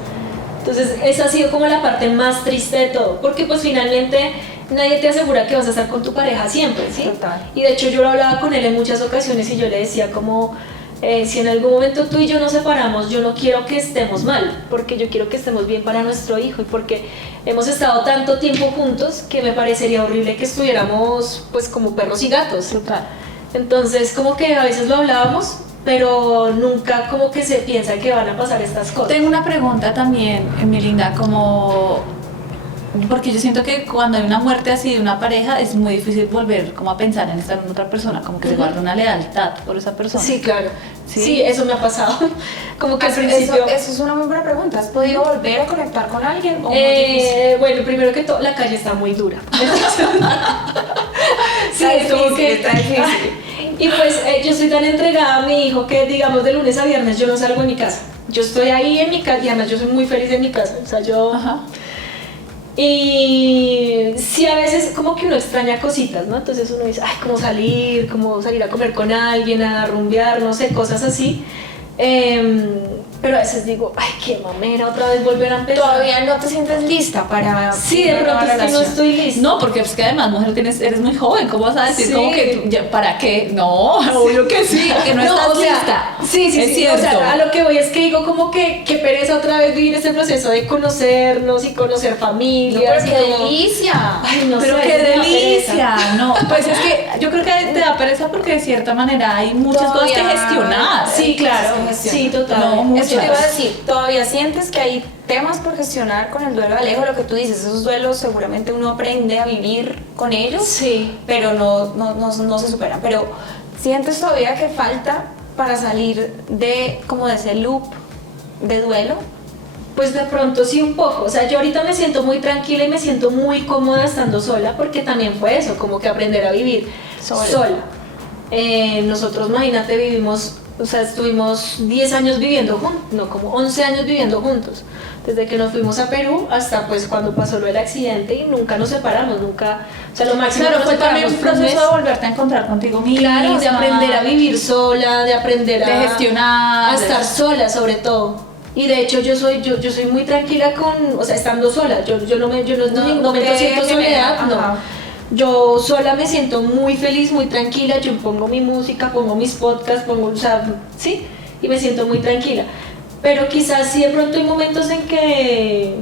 Entonces esa ha sido como la parte más triste de todo, porque pues finalmente nadie te asegura que vas a estar con tu pareja siempre, ¿sí? Total. Y de hecho yo lo hablaba con él en muchas ocasiones y yo le decía como, si en algún momento tú y yo nos separamos, yo no quiero que estemos mal, porque yo quiero que estemos bien para nuestro hijo y porque hemos estado tanto tiempo juntos que me parecería horrible que estuviéramos pues como perros y gatos. Total. Entonces como que a veces lo hablábamos, pero nunca como que se piensa que van a pasar estas cosas. Tengo una pregunta también, mi linda, como porque yo siento que cuando hay una muerte así de una pareja es muy difícil volver como a pensar en estar en otra persona, como que se guarda una lealtad por esa persona. Sí, claro. Sí. Sí, eso me ha pasado. Como que al principio... Eso es una muy buena pregunta. ¿Has podido volver a conectar con alguien? ¿O muy difícil? Bueno, primero que todo, la calle está muy dura. Sí, Está es como difícil, que... está difícil. Y pues yo soy tan entregada a mi hijo que, digamos, de lunes a viernes yo no salgo de mi casa. Yo estoy ahí en mi casa y además yo soy muy feliz en mi casa. O sea, yo... Ajá. Y sí, a veces como que uno extraña cositas, ¿no? Entonces uno dice, ay, como salir a comer con alguien, a rumbear, no sé, cosas así. pero a veces digo, ay, qué mamera, otra vez volver a empezar. Todavía no te sientes lista para Sí, de una pronto nueva es que no relación. estoy lista. No, porque es que además, mujer, eres muy joven. ¿Cómo vas a decir Sí. como que ¿para qué? No, obvio que sí, que no, estás o sea, lista. Sí, es cierto. O sea, a lo que voy es que digo como que pereza otra vez vivir este proceso de conocernos y conocer No, familias. pero qué y como- delicia. Ay, no Pero sé, qué es una delicia, pereza. no, pues es que yo creo que te da pereza porque de cierta manera hay muchas cosas que Todavía- gestionar. Sí, claro, Sí, sí, total. No, muchas. Eso te iba a decir, ¿todavía sientes que hay temas por gestionar con el duelo de Alejo? Lo que tú dices, esos duelos seguramente uno aprende a vivir con ellos, Sí. pero no se superan. Pero ¿sientes todavía que falta para salir de como de ese loop de duelo? Pues de pronto sí un poco, o sea, yo ahorita me siento muy tranquila y me siento muy cómoda estando sola porque también fue eso, como que aprender a vivir sola. Nosotros, imagínate, vivimos, o sea, estuvimos 10 años viviendo juntos, no, como 11 años viviendo juntos, desde que nos fuimos a Perú hasta pues cuando pasó lo del accidente y nunca nos separamos, nunca, o sea, lo máximo Claro, que nos fue también un separamos fue proceso mes. de volverte a encontrar contigo misma. Claro, de aprender a vivir sola, de aprender de gestionar, a estar sola sobre todo. Y de hecho yo soy muy tranquila con, o sea, estando sola. Yo no en ningún momento te siento genera, soledad, no. ajá. Yo sola me siento muy feliz, muy tranquila. Yo pongo mi música, pongo mis podcasts, o sea, sí, y me siento muy tranquila. Pero quizás sí de pronto hay momentos en que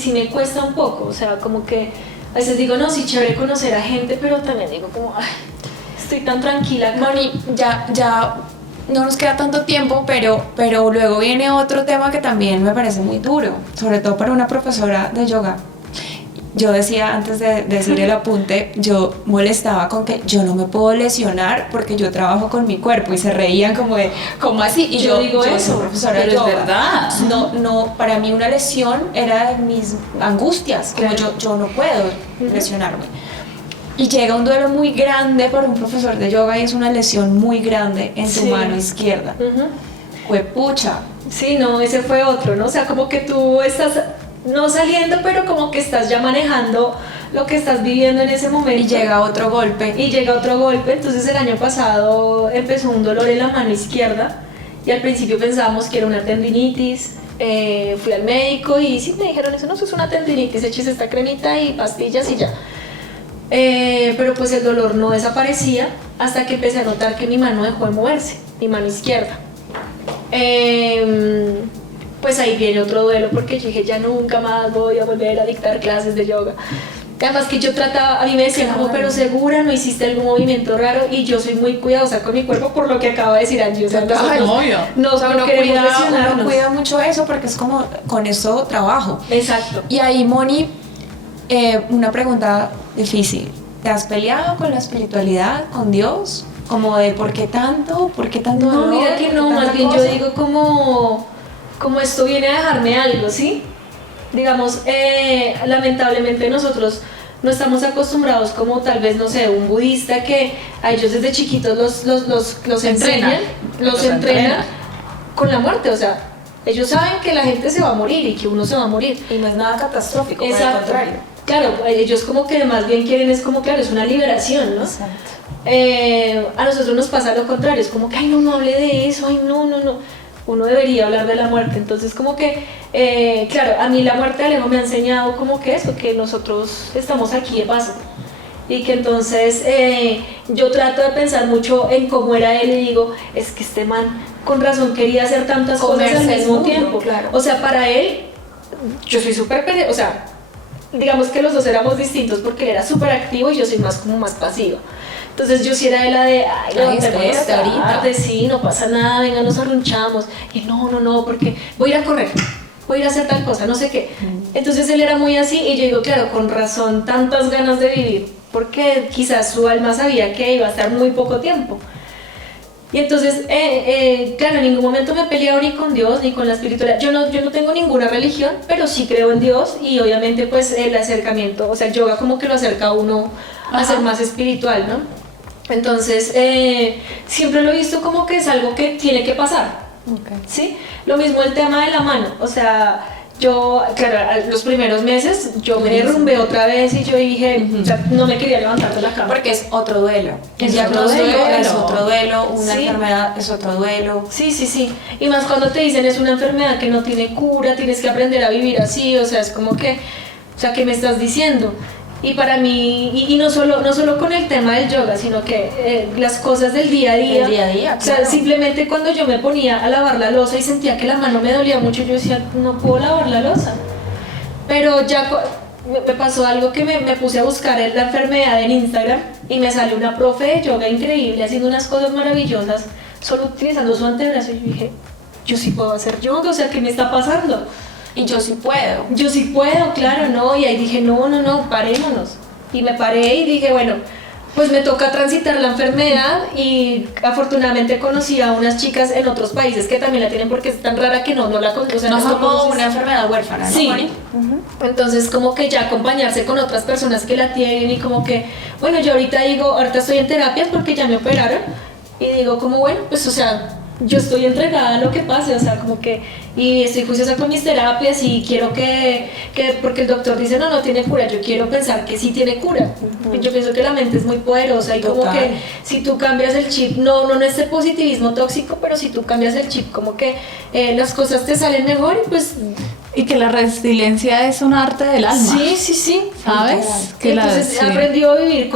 sí me cuesta un poco, o sea, como que a veces digo, no, sí, chévere conocer a gente, pero también digo como, ay, estoy tan tranquila acá. Moni, ya no nos queda tanto tiempo, pero luego viene otro tema que también me parece muy duro, sobre todo para una profesora de yoga. Yo decía antes de decir el apunte, yo molestaba con que yo no me puedo lesionar porque yo trabajo con mi cuerpo y se reían como de, ¿cómo así? Y Yo digo soy eso, profesora pero de es yoga. verdad. No, para mí una lesión era de mis angustias, como Claro. yo no puedo lesionarme. Y llega un duelo muy grande para un profesor de yoga y es una lesión muy grande en tu Sí. mano izquierda. Huepucha. Sí, no, ese fue otro, ¿no? O sea, como que tú estás no saliendo, pero como que estás ya manejando lo que estás viviendo en ese momento. Y llega otro golpe. Y llega otro golpe. Entonces el año pasado empezó un dolor en la mano izquierda y al principio pensábamos que era una tendinitis. Fui al médico y sí me dijeron eso es una tendinitis, échese esta cremita y pastillas y ya. Pero pues el dolor no desaparecía hasta que empecé a notar que mi mano dejó de moverse, mi mano izquierda. Pues ahí viene otro duelo porque yo dije ya nunca más voy a volver a dictar clases de yoga. Además que yo trataba, a mí me decían como, pero segura, no hiciste algún movimiento raro, y yo soy muy cuidadosa con mi cuerpo por lo que acaba de decir Angie. O sea, Ay, nosotros obvio. no, O sea, no uno queremos cuida lesionarnos. mucho eso porque es como con eso trabajo. Exacto. Y ahí, Moni, una pregunta difícil. ¿Te has peleado con la espiritualidad, con Dios? Como de ¿por qué tanto? ¿Por qué tanto No, dolor? mira que ¿Por qué no, tanta más bien yo cosa? digo como esto viene a dejarme algo, ¿sí? Digamos, lamentablemente nosotros no estamos acostumbrados como tal vez, no sé, un budista que a ellos desde chiquitos los enseñan, los entrenan con la muerte, o sea, ellos saben que la gente se va a morir y que uno se va a morir. Y no es nada catastrófico, por el Exacto. contrario. Claro, ellos como que más bien quieren, es como, claro, es una liberación, ¿no? A nosotros nos pasa lo contrario, es como que, ay, no hable de eso, ay, no. Uno debería hablar de la muerte. Entonces, como que, claro, a mí la muerte de Alejo me ha enseñado como que eso, que nosotros estamos aquí de paso. Y que entonces yo trato de pensar mucho en cómo era él y digo, es que este man con razón quería hacer tantas cosas Comerse al el mismo mundo, tiempo. claro. O sea, para él, yo soy súper, o sea, digamos que los dos éramos distintos porque él era súper activo y yo soy más pasiva. Entonces yo sí era de la de, ay, levantémonos tarde, sí, no pasa nada, venga, nos arrunchamos. Y no, porque voy a ir a correr, voy a ir a hacer tal cosa, no sé qué. Entonces él era muy así y yo digo, claro, con razón, tantas ganas de vivir, porque quizás su alma sabía que iba a estar muy poco tiempo. Y entonces, claro, en ningún momento me he peleado ni con Dios ni con la espiritualidad. Yo no tengo ninguna religión, pero sí creo en Dios y obviamente pues el acercamiento, o sea, el yoga como que lo acerca a uno a ser más espiritual, ¿no? Entonces, siempre lo he visto como que es algo que tiene que pasar, ¿sí? Lo mismo el tema de la mano, o sea, Yo, claro, los primeros meses yo me derrumbé otra vez y yo dije, o sea, no me quería levantar de la cama. Porque es otro duelo. Es El otro diagnóstico duelo. es otro duelo, una Sí. enfermedad es otro duelo. Sí, sí, sí. Y más cuando te dicen es una enfermedad que no tiene cura, tienes que aprender a vivir así, o sea, es como que, o sea, ¿qué me estás diciendo? Y para mí, y no solo con el tema del yoga, sino que las cosas del día a día. Del día a día, O sea, claro. simplemente cuando yo me ponía a lavar la loza y sentía que la mano me dolía mucho, yo decía, no puedo lavar la loza. Pero ya me pasó algo que me puse a buscar la enfermedad en Instagram y me salió una profe de yoga increíble haciendo unas cosas maravillosas solo utilizando su antebrazo y yo dije, yo sí puedo hacer yoga, o sea, ¿qué me está pasando? Y yo sí puedo. Yo sí puedo, claro, ¿no? Y ahí dije, no, parémonos. Y me paré y dije, bueno, pues me toca transitar la enfermedad y afortunadamente conocí a unas chicas en otros países que también la tienen porque es tan rara que no la conozco. O sea, No es no como conoces. una enfermedad huérfana, ¿no, Sí. Moni? Entonces como que ya acompañarse con otras personas que la tienen y como que, bueno, yo ahorita estoy en terapias porque ya me operaron y digo como, bueno, pues o sea, yo estoy entregada a lo que pase, o sea, como que, y estoy juiciosa con mis terapias y quiero que porque el doctor dice, no tiene cura, yo quiero pensar que sí tiene cura. Yo pienso que la mente es muy poderosa y como Total. que si tú cambias el chip, no es el positivismo tóxico, pero si tú cambias el chip, como que las cosas te salen mejor y pues... Y que la resiliencia es un arte del alma. Sí. ¿Sabes? Que Entonces he aprendido a vivir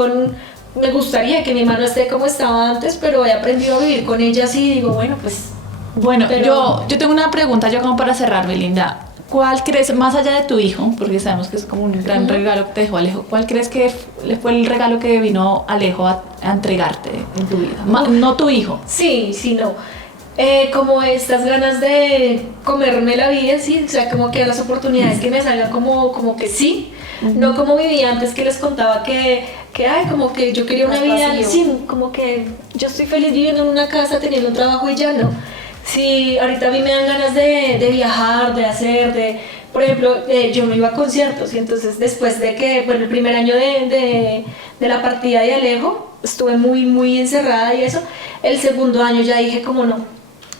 me gustaría que mi mano esté como estaba antes, pero he aprendido a vivir con ella así y digo, bueno, pues... Bueno, Pero- yo tengo una pregunta yo como para cerrar, Belinda. ¿Cuál crees, más allá de tu hijo, porque sabemos que es como un gran regalo que te dejó Alejo, cuál crees que fue el regalo que vino Alejo a entregarte en tu vida? No tu hijo. Sí, no. Como estas ganas de comerme la vida, sí, o sea, como que las oportunidades que me salgan como que sí, no como vivía antes que les contaba que ay, como que yo quería una Más vida, vacío. sí, como que yo estoy feliz viviendo en una casa, teniendo un trabajo y ya no. Sí, ahorita a mí me dan ganas de viajar, por ejemplo, yo me iba a conciertos y entonces después de que, bueno, el primer año de la partida de Alejo, estuve muy encerrada y eso, el segundo año ya dije como no,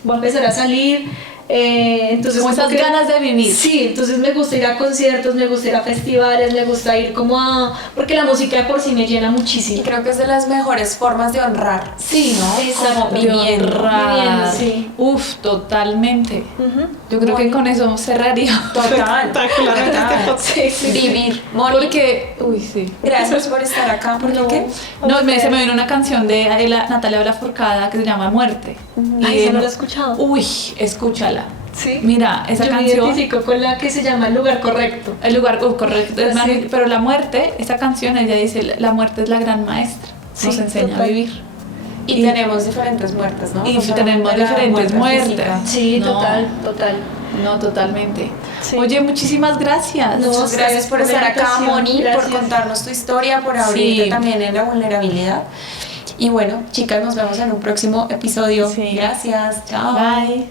voy a empezar a salir, entonces Como esas ganas de vivir. Sí, entonces me gusta ir a conciertos, me gusta ir a festivales, me gusta ir porque la música de por sí me llena Y muchísimo. creo que es de las mejores formas de honrar. Sí, ¿no? exacto. Como viviendo. Viviendo, sí. Uf, totalmente. Ujú. Yo creo que con eso cerraría. Total. Total. Sí. Vivir. Moni, Porque, uy, sí. gracias por estar acá. ¿Por No. qué? No, se me vino una canción de Natalia Lafourcade que se llama Muerte. Ay, esa no la he escuchado. Uy, escúchala. Sí. Mira, esa Yo me canción. identifico con la que se llama El lugar correcto. El lugar, correcto. Es Sí. magnífico, pero la muerte, esa canción, ella dice, la muerte es la gran maestra. Nos Sí, enseña total. a vivir. Y tenemos diferentes muertes, ¿no? Y No solamente tenemos la diferentes muerte muertes. física. Sí, No. total. No, totalmente. Sí. Oye, muchísimas gracias. No, Muchas gracias por por la estar acá, invitación. Moni, por Gracias. contarnos tu historia, por abrirte Sí. también en la vulnerabilidad. Y bueno, chicas, nos vemos en un próximo episodio. Sí. Gracias. Chao. Bye.